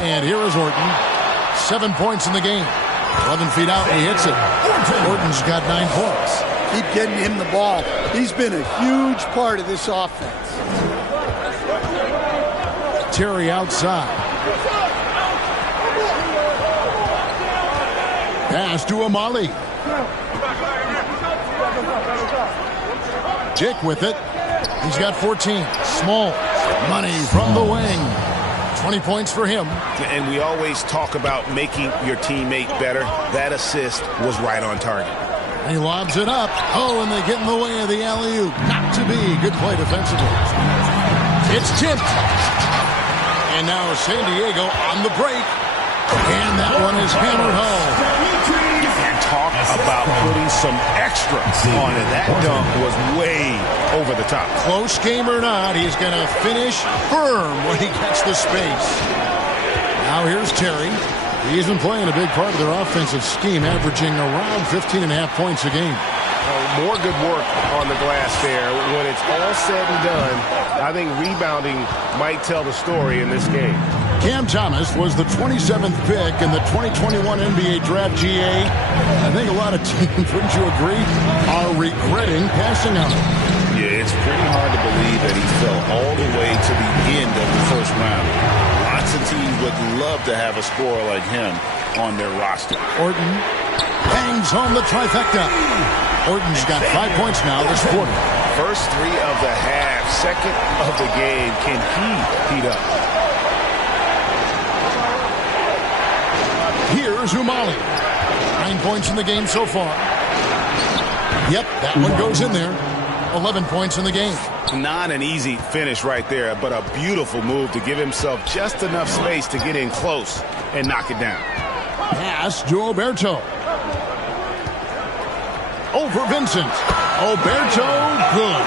And here is Orton. 7 points in the game. 11 feet out, and he hits it. Orton's got 9 points. Keep getting him the ball. He's been a huge part of this offense. Terry outside. Pass to Umali. Dick with it. He's got 14. Small. Money from the wing. 20 points for him. And we always talk about making your teammate better. That assist was right on target. He lobs it up. Oh, and they get in the way of the alley-oop. Not to be. Good play defensively. It's tipped. And now San Diego on the break. And that one is hammered home. And talk about putting some extra on it. That dunk was way over the top. Close game or not, he's going to finish firm when he gets the space. Now here's Terry. He's been playing a big part of their offensive scheme, averaging around 15.5 points a game. More good work on the glass there. When it's all said and done, I think rebounding might tell the story in this game. Cam Thomas was the 27th pick in the 2021 NBA Draft GA. I think a lot of teams, wouldn't you agree, are regretting passing on him. Yeah, it's pretty hard to believe that he fell all the way to the end of the first round. Lots of teams would love to have a scorer like him on their roster. Orton bangs home the trifecta. Orton's got 5 points now this quarter. First three of the half, second of the game. Can he heat up? Here's Umali. 9 points in the game so far. Yep, that one goes in there. 11 points in the game. Not an easy finish right there, but a beautiful move to give himself just enough space to get in close and knock it down. Pass to Oberto. Over Vincent. Oberto, good.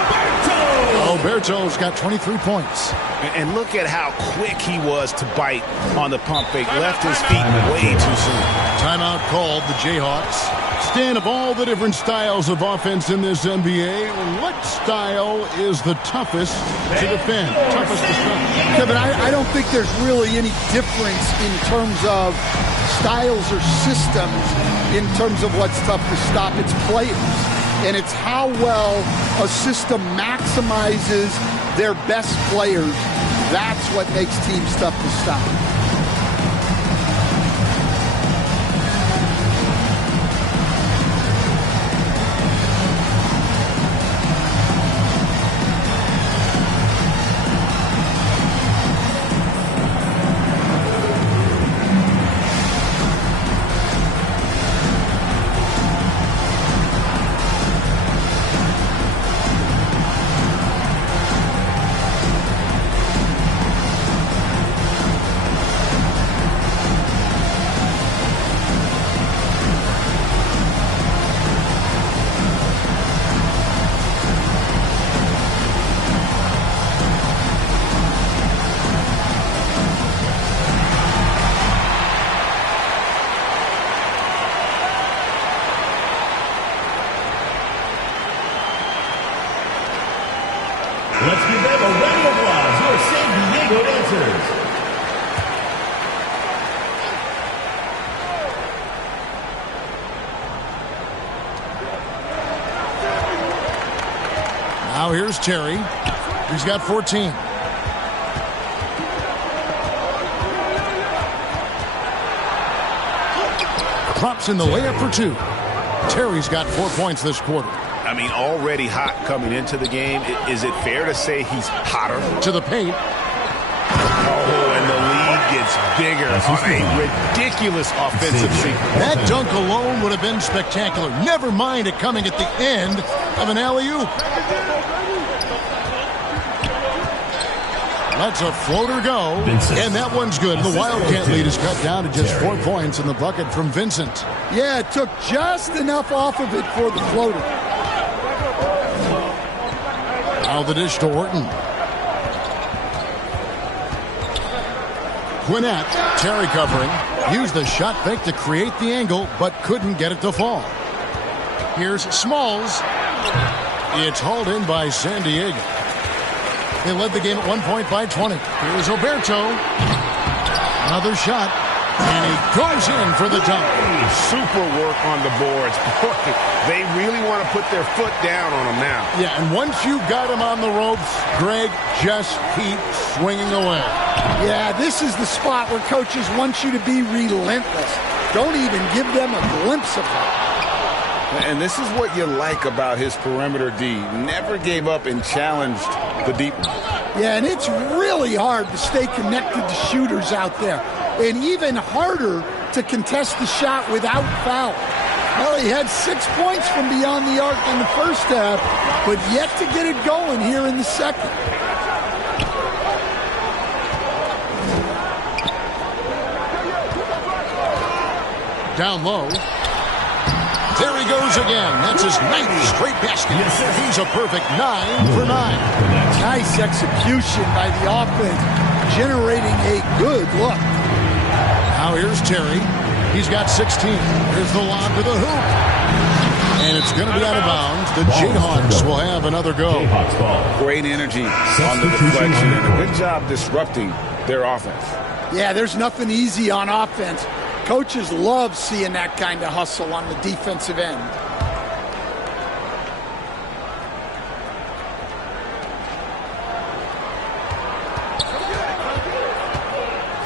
Oberto's got 23 points. And look at how quick he was to bite on the pump fake. Left his feet way too soon. Timeout called the Jayhawks. Stan, of all the different styles of offense in this NBA, what style is the toughest to defend? Toughest to stop? Kevin, I don't think there's really any difference in terms of styles or systems in terms of what's tough to stop. It's players. And it's how well a system maximizes their best players. That's what makes teams tough to stop. Let's give them a round of applause, your San Diego dancers. Now here's Terry. He's got 14. Props in the layup for two. Terry's got 4 points this quarter. I mean, already hot coming into the game. Is it fair to say he's hotter? To the paint. Oh, and the lead gets bigger on a ridiculous offensive sequence. That dunk alone would have been spectacular. Never mind it coming at the end of an alley-oop. That's a floater go, and that one's good. The Wildcat lead is cut down to just 4 points in the bucket from Vincent. Yeah, it took just enough off of it for the floater. Now the dish to Orton. Gwinnett, Terry covering, used the shot fake to create the angle, but couldn't get it to fall. Here's Smalls. It's hauled in by San Diego. They led the game at 1 point by 20. Here's Oberto. Another shot. And he goes in for the dunk. Super work on the boards. They really want to put their foot down on him now. Yeah, and once you got him on the ropes, Greg, just keep swinging away. Yeah, this is the spot where coaches want you to be relentless. Don't even give them a glimpse of it. And this is what you like about his perimeter D. Never gave up and challenged the deep one. Yeah, and it's really hard to stay connected to shooters out there. And even harder to contest the shot without foul. Well, he had 6 points from beyond the arc in the first half, but yet to get it going here in the second. Down low. There he goes again. That's his 9th straight basket. He's a perfect 9 for 9. Nice execution by the offense, generating a good look. Now here's Terry. He's got 16. Here's the lob to the hoop. And it's going to be out of bounds. The Jayhawks will have another go. Great energy on the deflection and a good job disrupting their offense. Yeah, there's nothing easy on offense. Coaches love seeing that kind of hustle on the defensive end.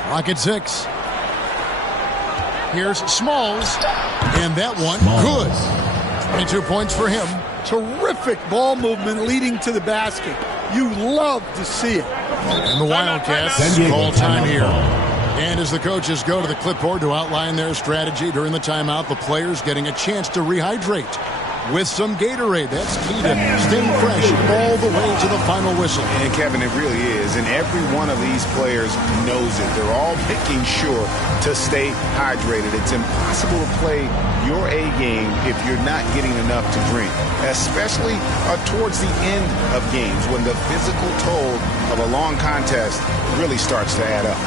Clock at 6. Here's Smalls. And that one, good. 22 points for him. Terrific ball movement leading to the basket. You love to see it. And the Wildcats call time here. And as the coaches go to the clipboard to outline their strategy during the timeout, the players getting a chance to rehydrate with some Gatorade. That's key to staying fresh all the way to the final whistle. And Kevin, it really is. And every one of these players knows it. They're all making sure to stay hydrated. It's impossible to play your A game if you're not getting enough to drink, especially towards the end of games when the physical toll of a long contest really starts to add up.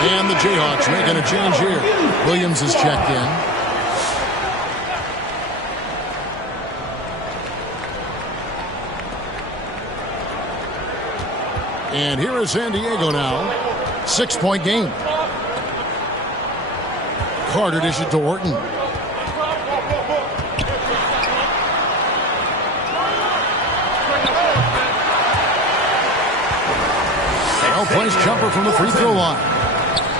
And the Jayhawks making a change here. Williams is checked in. And here is San Diego now. 6-point game. Carter dishes to Orton. Well-placed jumper from the free throw line.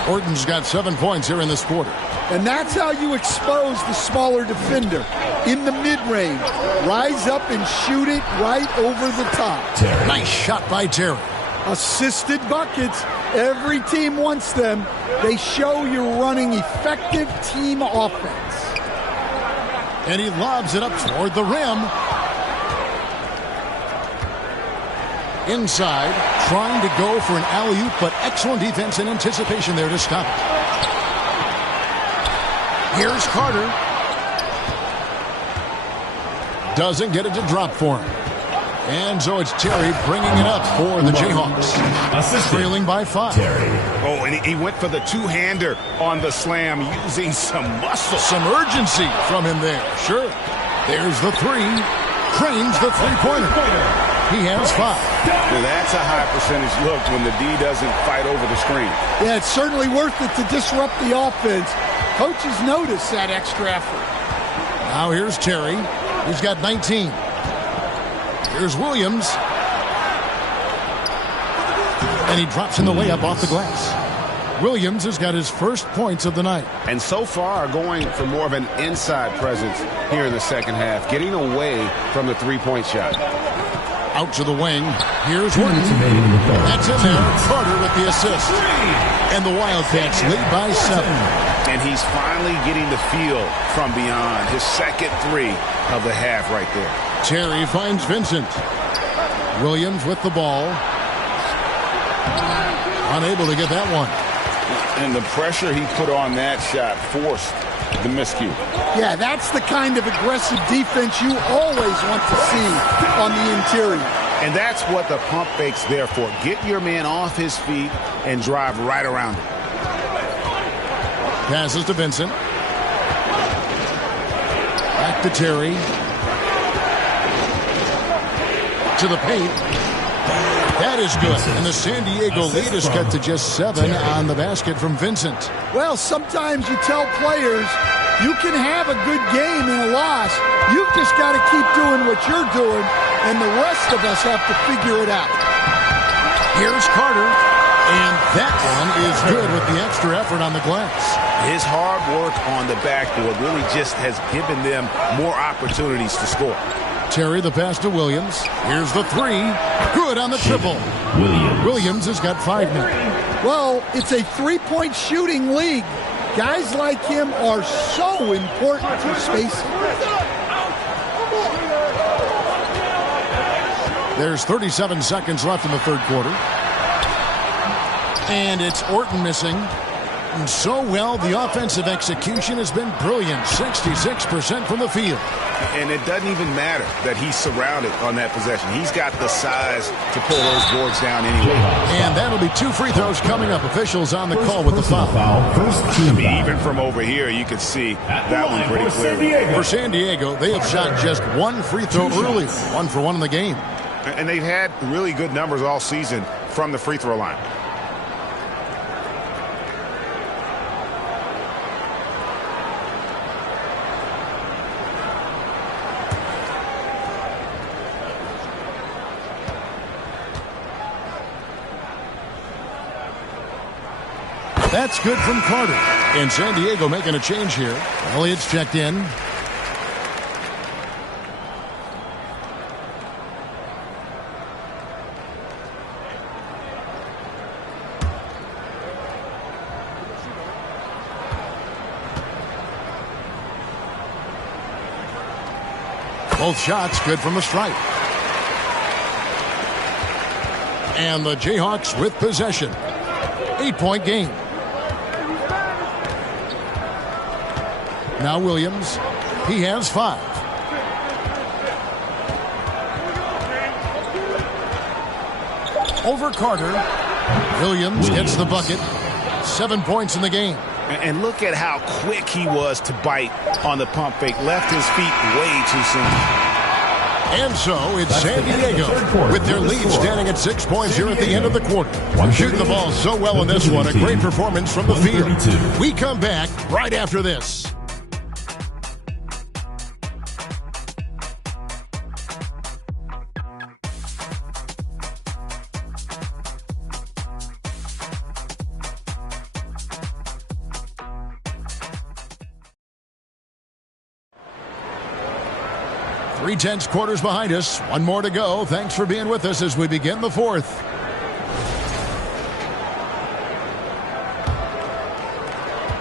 Orton's got 7 points here in this quarter. And that's how you expose the smaller defender. In the mid-range. Rise up and shoot it right over the top. Terry. Nice shot by Terry. Assisted buckets. Every team wants them. They show you're running effective team offense. And he lobs it up toward the rim. Inside, trying to go for an alley-oop, but excellent defense and anticipation there to stop it. Here's Carter. Doesn't get it to drop for him. And so it's Terry bringing it up for the Jayhawks. Trailing by 5. Terry. Oh, and he went for the two-hander on the slam, using some muscle. Some urgency from him there. Sure. There's the 3. Cranes the three-pointer. He has 5. Now that's a high percentage look when the D doesn't fight over the screen. Yeah, it's certainly worth it to disrupt the offense. Coaches notice that extra effort. Now here's Terry. He's got 19. Here's Williams. And he drops in the layup off the glass. Williams has got his first points of the night. And so far going for more of an inside presence here in the second half, getting away from the three-point shot. Out to the wing. Here's Orton. That's in there. Carter with the assist. And the Wildcats lead by 7. And he's finally getting the feel from beyond. His second 3 of the half right there. Terry finds Vincent. Williams with the ball. Unable to get that one. And the pressure he put on that shot forced the miscue. Yeah, that's the kind of aggressive defense you always want to see on the interior. And that's what the pump fake's there for. Get your man off his feet and drive right around him. Passes to Vincent. Back to Terry. To the paint. That is good. And the San Diego lead is cut to just 7 on the basket from Vincent. Well, sometimes you tell players you can have a good game in a loss. You've just got to keep doing what you're doing, and the rest of us have to figure it out. Here's Carter. And that one is good with the extra effort on the glass. His hard work on the backboard really just has given them more opportunities to score. Terry, the pass to Williams. Here's the three. Good on the triple. Williams has got 5 now. Well, it's a three-point shooting league. Guys like him are so important for spacing. There's 37 seconds left in the third quarter. And it's Orton missing. And so well, the offensive execution has been brilliant. 66% from the field. And it doesn't even matter that he's surrounded on that possession. He's got the size to pull those boards down anyway. And that'll be 2 free throws coming up. Officials on the call with the foul. Even from over here, you can see that one pretty clearly. For San Diego, they have shot just 1 free throw early. 1 for 1 in the game. And they've had really good numbers all season from the free throw line. That's good from Carter. And San Diego making a change here. Elliott's checked in. Both shots good from the stripe. And the Jayhawks with possession. 8-point game. Now Williams. He has 5. Over Carter. Williams gets the bucket. 7 points in the game. And look at how quick he was to bite on the pump fake. Left his feet way too soon. And so it's San Diego with their lead standing at 6 points here at the end of the quarter. Shooting the ball so well in this one. A great performance from the field. We come back right after this. Three-tenths quarters behind us. 1 more to go. Thanks for being with us as we begin the fourth.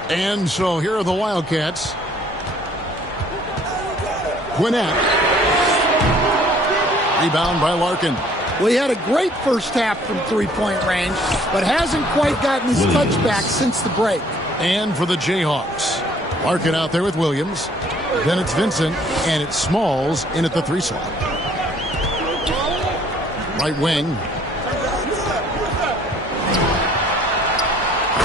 And so here are the Wildcats. Gwinnett. Rebound by Larkin. Well, he had a great first half from three-point range, but hasn't quite gotten his touchback since the break. And for the Jayhawks, Larkin out there with Williams. Then it's Vincent, and it's Smalls in at the 3 slot. Right wing.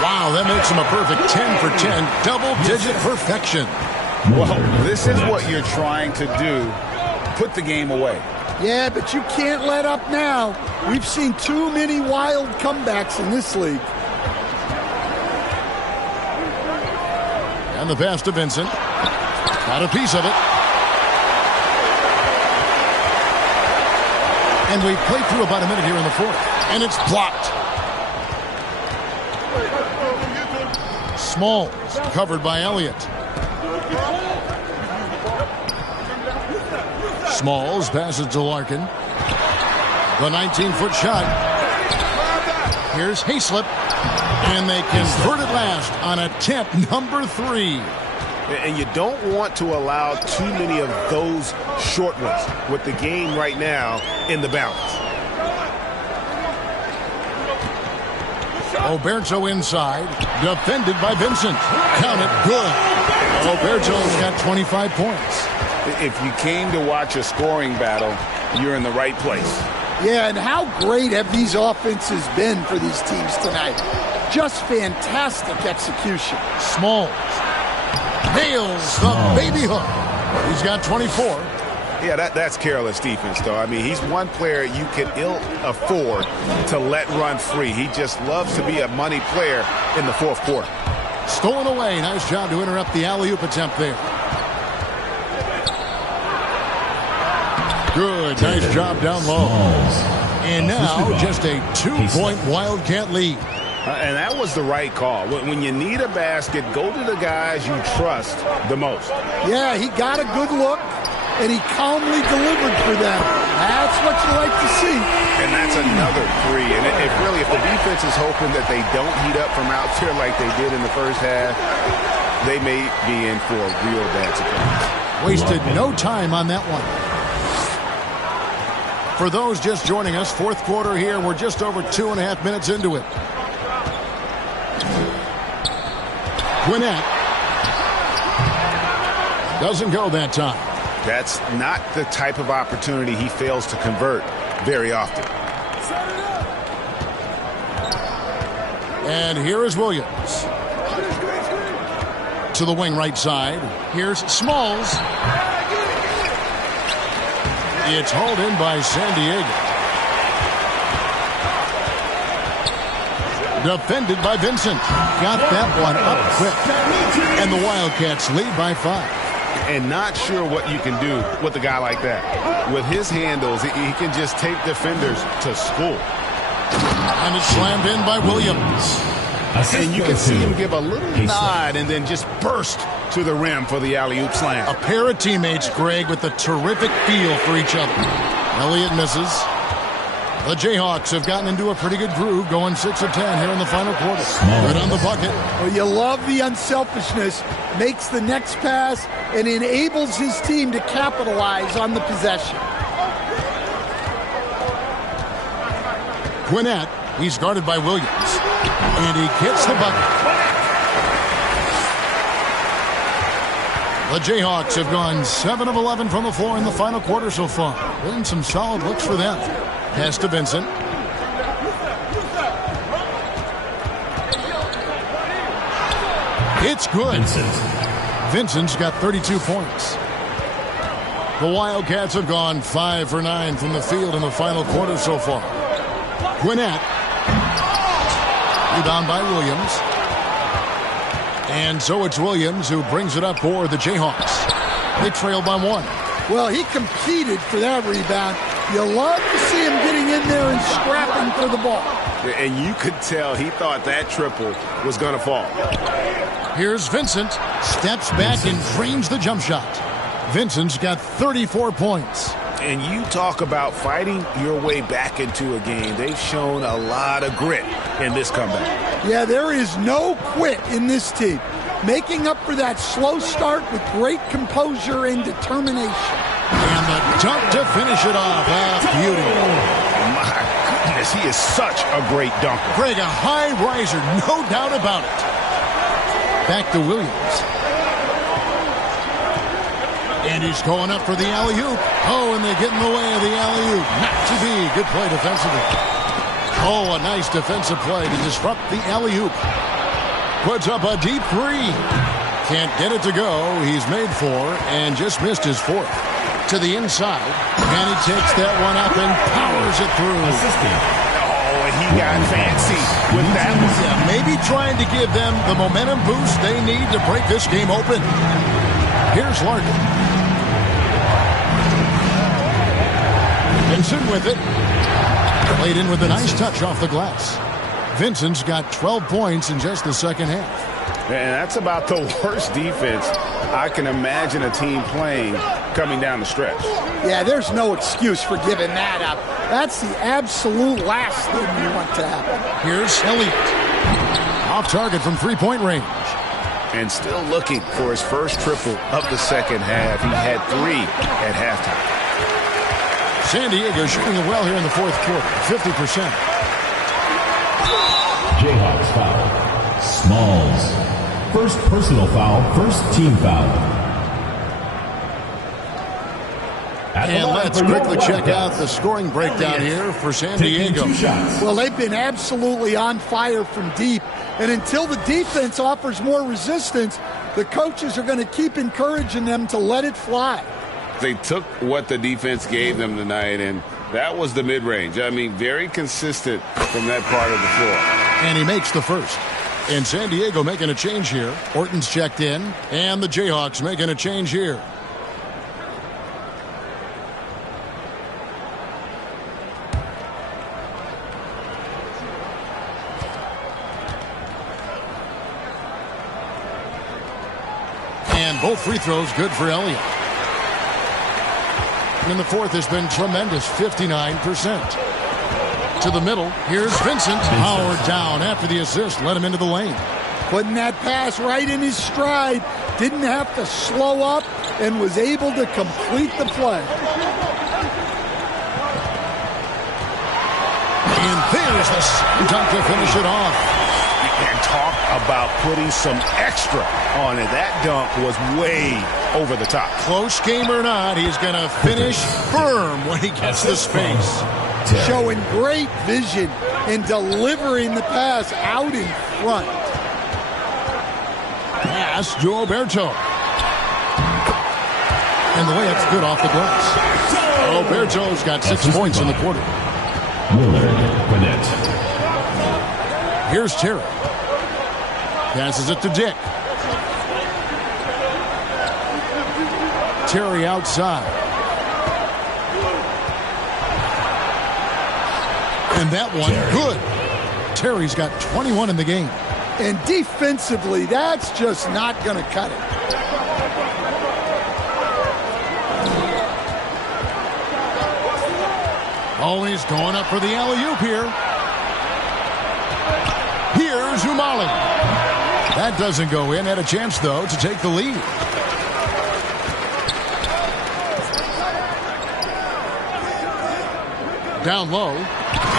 Wow, that makes him a perfect 10 for 10. Double-digit perfection. Well, this is what you're trying to do. Put the game away. Yeah, but you can't let up now. We've seen too many wild comebacks in this league. And the pass to Vincent. Got a piece of it. And we played through about a minute here in the fourth. And it's blocked. Smalls covered by Elliott. Smalls passes to Larkin. The 19-foot shot. Here's Hayslip. And they convert it last on attempt number 3. And you don't want to allow too many of those short ones with the game right now in the balance. Oberto inside, defended by Vincent. Count it, good. Oberto's got 25 points. If you came to watch a scoring battle, you're in the right place. Yeah, and how great have these offenses been for these teams tonight? Just fantastic execution. Smalls nails the baby hook. He's got 24. Yeah, that's careless defense, though. I mean, he's one player you can ill afford to let run free. He just loves to be a money player in the fourth quarter. Stolen away. Nice job to interrupt the alley-oop attempt there. Good. Nice job down low. And now just a 2-point Wildcat lead. And that was the right call. When you need a basket, go to the guys you trust the most. Yeah, he got a good look, and he calmly delivered for them. That's what you like to see. And that's another three. And if the defense is hoping that they don't heat up from out there like they did in the first half, they may be in for a real bad surprise. Wasted no time on that one. For those just joining us, fourth quarter here, we're just over 2.5 minutes into it. Gwinnett doesn't go that time. That's not the type of opportunity he fails to convert very often. And here is Williams. To the wing right side. Here's Smalls. It's hauled in by San Diego. Defended by Vincent. Got that one up quick. And the Wildcats lead by 5. And not sure what you can do with a guy like that. With his handles, he can just take defenders to school. And it's slammed in by Williams. And you can see him give a little nod and then just burst to the rim for the alley-oop slam. A pair of teammates, Greg, with a terrific feel for each other. Elliott misses. The Jayhawks have gotten into a pretty good groove, going 6 of 10 here in the final quarter. Good on the bucket. Well, you love the unselfishness. Makes the next pass and enables his team to capitalize on the possession. Gwinnett, he's guarded by Williams. And he gets the bucket. The Jayhawks have gone 7 of 11 from the floor in the final quarter so far. Been some solid looks for them. Pass to Vincent. It's good. Vincent's got 32 points. The Wildcats have gone 5 for 9 from the field in the final quarter so far. Gwinnett. Rebound by Williams. And so it's Williams who brings it up for the Jayhawks. They trail by 1. Well, he competed for that rebound. You love to see him getting in there and scrapping for the ball. And you could tell he thought that triple was going to fall. Here's Vincent. Steps back and frames the jump shot. Vincent's got 34 points. And you talk about fighting your way back into a game. They've shown a lot of grit in this comeback. Yeah, there is no quit in this team. Making up for that slow start with great composure and determination. And the dunk to finish it off. Beauty. My goodness, he is such a great dunker. Greg, a high riser, no doubt about it. Back to Williams. And he's going up for the alley-oop. Oh, and they get in the way of the alley-oop. Not to be. Good play defensively. Oh, a nice defensive play to disrupt the alley-oop. Puts up a deep 3. Can't get it to go. He's made 4 and just missed his 4th. To the inside. And he takes that one up and powers it through. Oh, and he got fancy with that one. Yeah, maybe trying to give them the momentum boost they need to break this game open. Here's Larkin. Vincent with it. Played in with a nice touch off the glass. Vincent's got 12 points in just the second half. And that's about the worst defense I can imagine a team playing coming down the stretch. Yeah, there's no excuse for giving that up. That's the absolute last thing you want to happen. Here's Elliott. Off target from three-point range. And still looking for his first triple of the second half. He had 3 at halftime. San Diego shooting it well here in the fourth quarter, 50%. Jayhawks foul. Smalls. First personal foul, first team foul. And let's quickly check out the scoring breakdown here for San Diego. Well, they've been absolutely on fire from deep. And until the defense offers more resistance, the coaches are going to keep encouraging them to let it fly. They took what the defense gave them tonight, and that was the mid-range. I mean, very consistent from that part of the floor. And he makes the first. And San Diego making a change here. Orton's checked in, and the Jayhawks making a change here. And both free throws good for Elliott. And the fourth has been tremendous, 59%. To the middle, here's Vincent. Howard down after the assist, let him into the lane. Putting that pass right in his stride. Didn't have to slow up and was able to complete the play. And there's the dunk to finish it off. And talk about putting some extra on it. That dunk was way over the top. Close game or not, he's going to finish firm when he gets the space. Showing great vision in delivering the pass out in front. Pass to Alberto. And the layup's good off the glass. Alberto's got 6 points in the quarter. Here's Terry. Passes it to Dick. Terry outside. And that one, good. Terry's got 21 in the game. And defensively, that's just not going to cut it. Always going up for the alley-oop here. Here's Umali. That doesn't go in. Had a chance, though, to take the lead. Down low.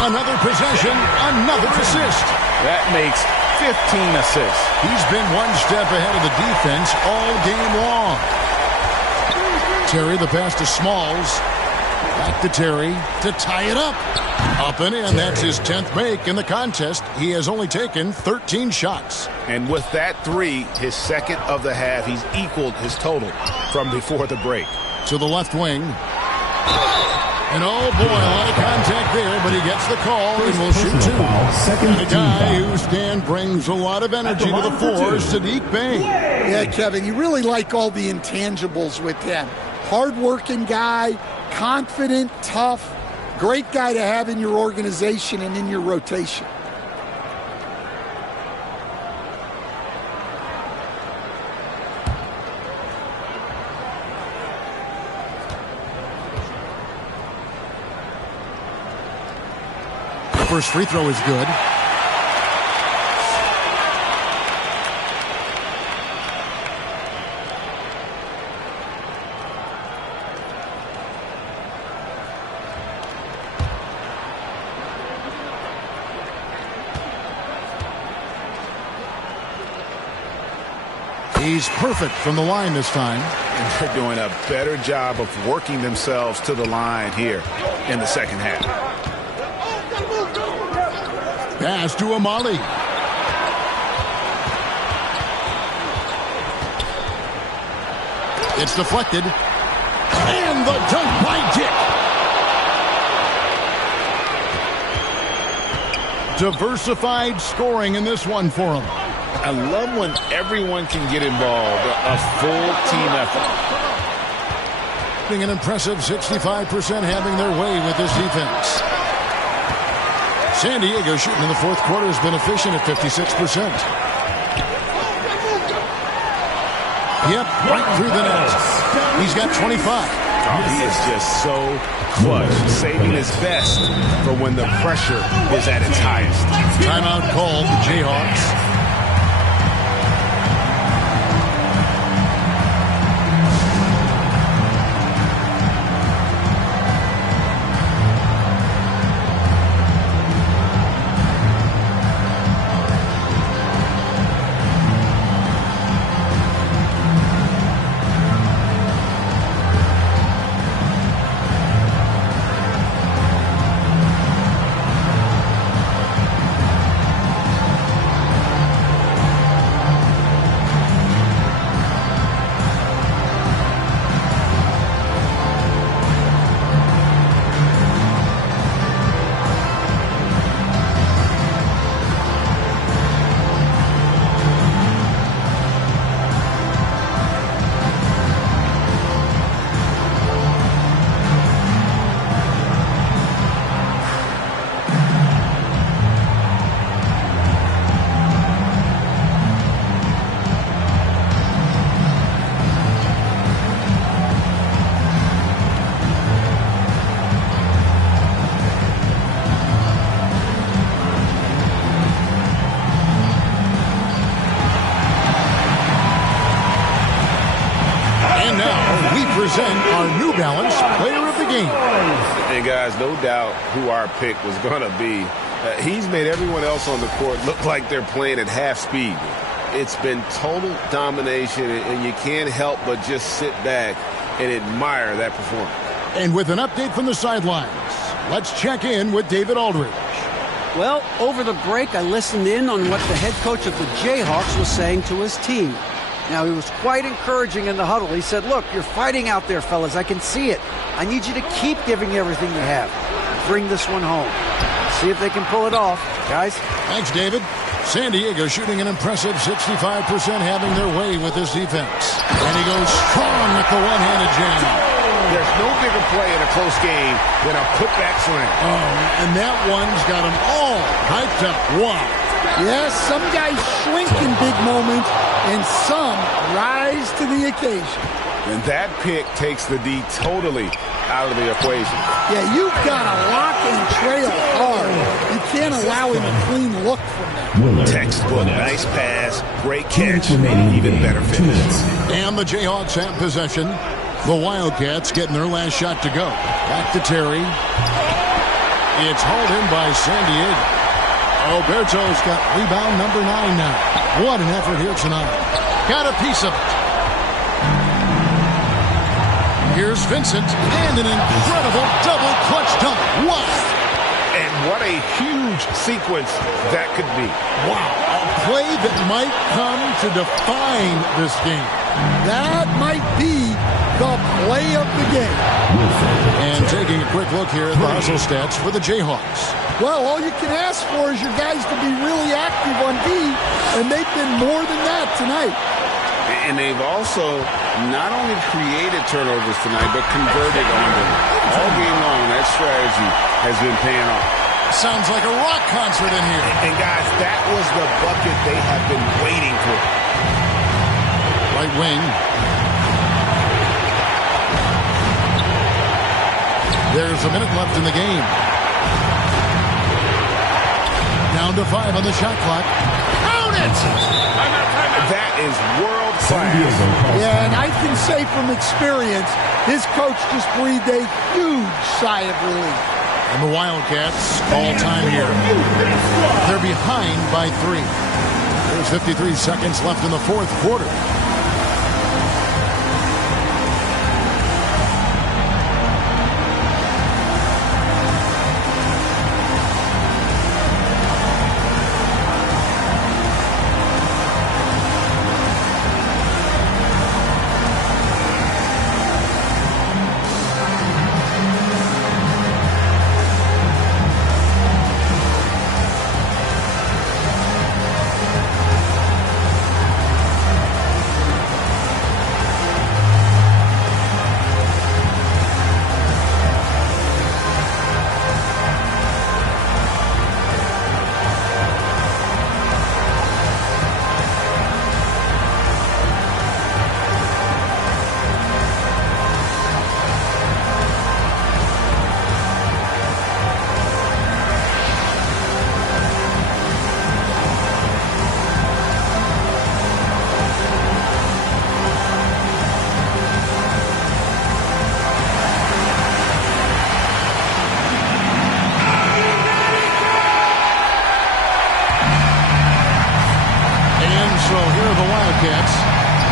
Another possession. Another assist. That makes 15 assists. He's been one step ahead of the defense all game long. Terry, the pass to Smalls. Back to Terry to tie it up. Up and in. That's his 10th make in the contest. He has only taken 13 shots. And with that three, his second of the half, he's equaled his total from before the break. To the left wing. And oh boy, a lot of contact there, but he gets the call and will shoot two. And a guy whose stand brings a lot of energy to the floor, Saddiq Bey. Yeah, Kevin, you really like all the intangibles with him. Hard-working guy, confident, tough, great guy to have in your organization and in your rotation. First free throw is good. He's perfect from the line this time. And they're doing a better job of working themselves to the line here in the second half. Pass to Umali. It's deflected. And the dunk by Dick. Diversified scoring in this one for him. I love when everyone can get involved, a full team effort. Being an impressive 65% having their way with this defense. San Diego shooting in the fourth quarter has been efficient at 56%. Yep, right through the net. He's got 25. He is just so clutch, saving his best for when the pressure is at its highest. Timeout called the Jayhawks. present our New Balance Player of the Game. And guys, no doubt who our pick was going to be. He's made everyone else on the court look like they're playing at half speed. It's been total domination, and you can't help but just sit back and admire that performance. And with an update from the sidelines, let's check in with David Aldridge. Well, over the break, I listened in on what the head coach of the Jayhawks was saying to his team. Now, he was quite encouraging in the huddle. He said, look, you're fighting out there, fellas. I can see it. I need you to keep giving everything you have. Bring this one home. See if they can pull it off, guys. Thanks, David. San Diego shooting an impressive 65%, having their way with this defense. And he goes strong with the one-handed jam. There's no bigger play in a close game than a putback slam. Oh, and that one's got them all hyped up. Wow. Yes, some guys shrink in big moments, and some rise to the occasion. And that pick takes the D totally out of the equation. Yeah, you've got to lock and trail hard. You can't allow him a clean look from that. Textbook, nice pass, great catch, even better finish. And the Jayhawks have possession. The Wildcats getting their last shot to go. Back to Terry. It's hauled in by San Diego. Alberto's got rebound number 9 now. What an effort here tonight. Got a piece of it. Here's Vincent, and an incredible double clutch dunk. What? And what a huge sequence that could be. Wow, a play that might come to define this game. That might be the play of the game. And taking a quick look here at the hustle stats for the Jayhawks. Well, all you can ask for is your guys to be really active on D, and they've been more than that tonight. And they've also not only created turnovers tonight, but converted on them. All game long, that strategy has been paying off. Sounds like a rock concert in here. And guys, that was the bucket they have been waiting for. Right wing. There's a minute left in the game. Down to 5 on the shot clock. Count it! That is world class. Yeah, and I can say from experience, his coach just breathed a huge sigh of relief. And the Wildcats all time here. They're behind by 3. There's 53 seconds left in the fourth quarter.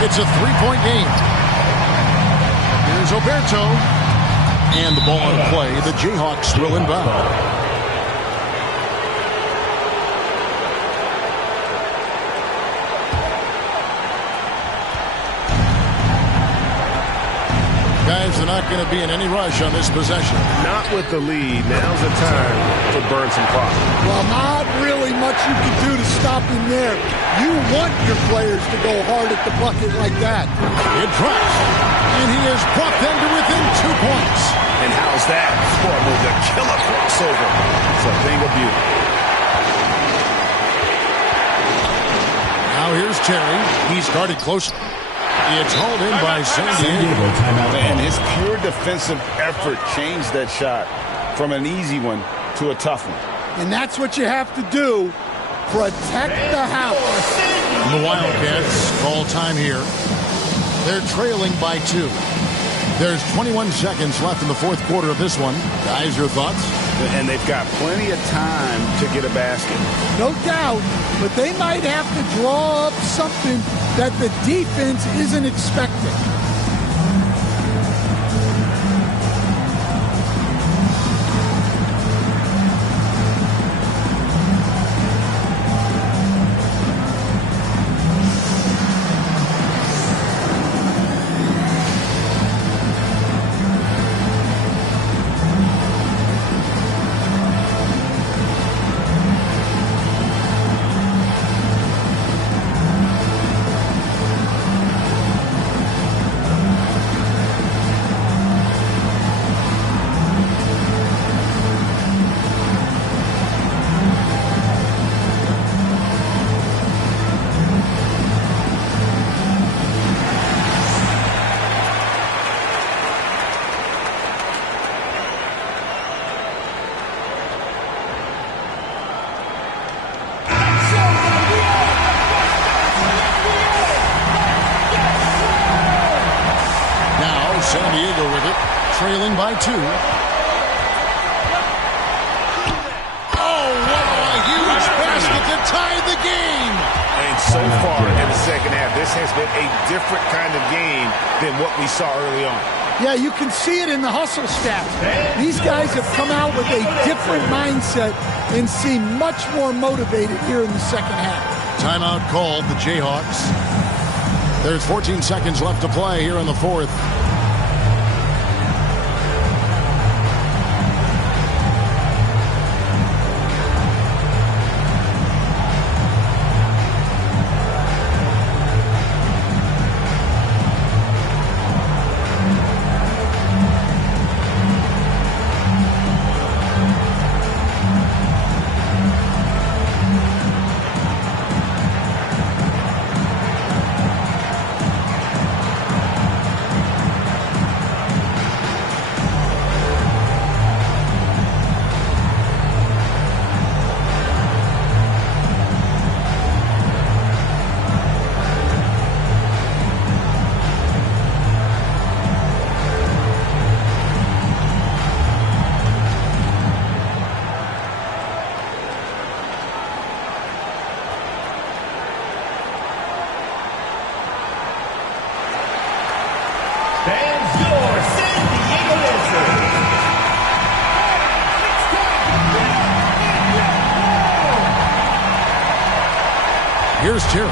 It's a 3-point game. Here's Alberto. And the ball on play. The Jayhawks will inbound. Guys, they're not going to be in any rush on this possession. Not with the lead. Now's the time to burn some clock. Well, not really much you can do to stop him there. You want your players to go hard at the bucket like that. It drops, and he has brought them to within 2 points. And how's that for a move? The killer crossover. It's a thing of beauty. Now here's Terry. He's guarded close. It's hauled in by San Diego. And his pure defensive effort changed that shot from an easy one to a tough one. And that's what you have to do. Protect the house. The Wildcats call time here. They're trailing by 2. There's 21 seconds left in the fourth quarter of this one. Guys, your thoughts? And they've got plenty of time to get a basket. No doubt, but they might have to draw up something that the defense isn't expecting. San Diego with it, trailing by 2. Oh, what a huge basket to tie the game! And so far in the second half, this has been a different kind of game than what we saw early on. Yeah, you can see it in the hustle stats. These guys have come out with a different mindset and seem much more motivated here in the second half. Timeout called, the Jayhawks. There's 14 seconds left to play here in the fourth. Here's Terry.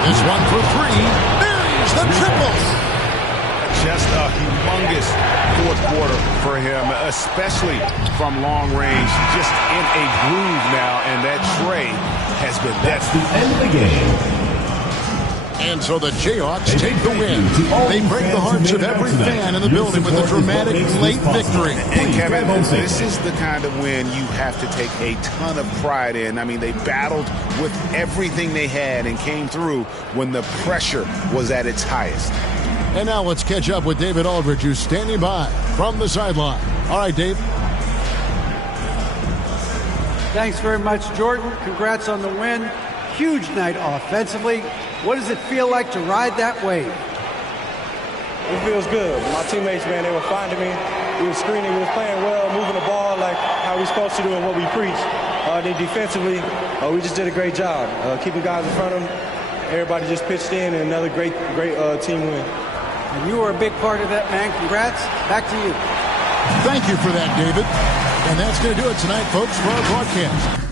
This one for 3. Buries the triple. Just a humongous fourth quarter for him, especially from long range. Just in a groove now, and that tray has been That's the end of the game. And so the Jayhawks take the win. They break the hearts of every fan in the building with a dramatic late victory. And Kevin, this is the kind of win you have to take a ton of pride in. I mean, they battled with everything they had and came through when the pressure was at its highest. And now let's catch up with David Aldridge, who's standing by from the sideline. All right, Dave. Thanks very much, Jordan. Congrats on the win. Huge night offensively. What does it feel like to ride that wave? It feels good. My teammates, man, they were finding me. We were screening, we were playing well, moving the ball like how we're supposed to do and what we preach. Then defensively, we just did a great job. Keeping guys in front of them. Everybody just pitched in, and another great team win. And you were a big part of that, man. Congrats. Back to you. Thank you for that, David. And that's going to do it tonight, folks, for our broadcast.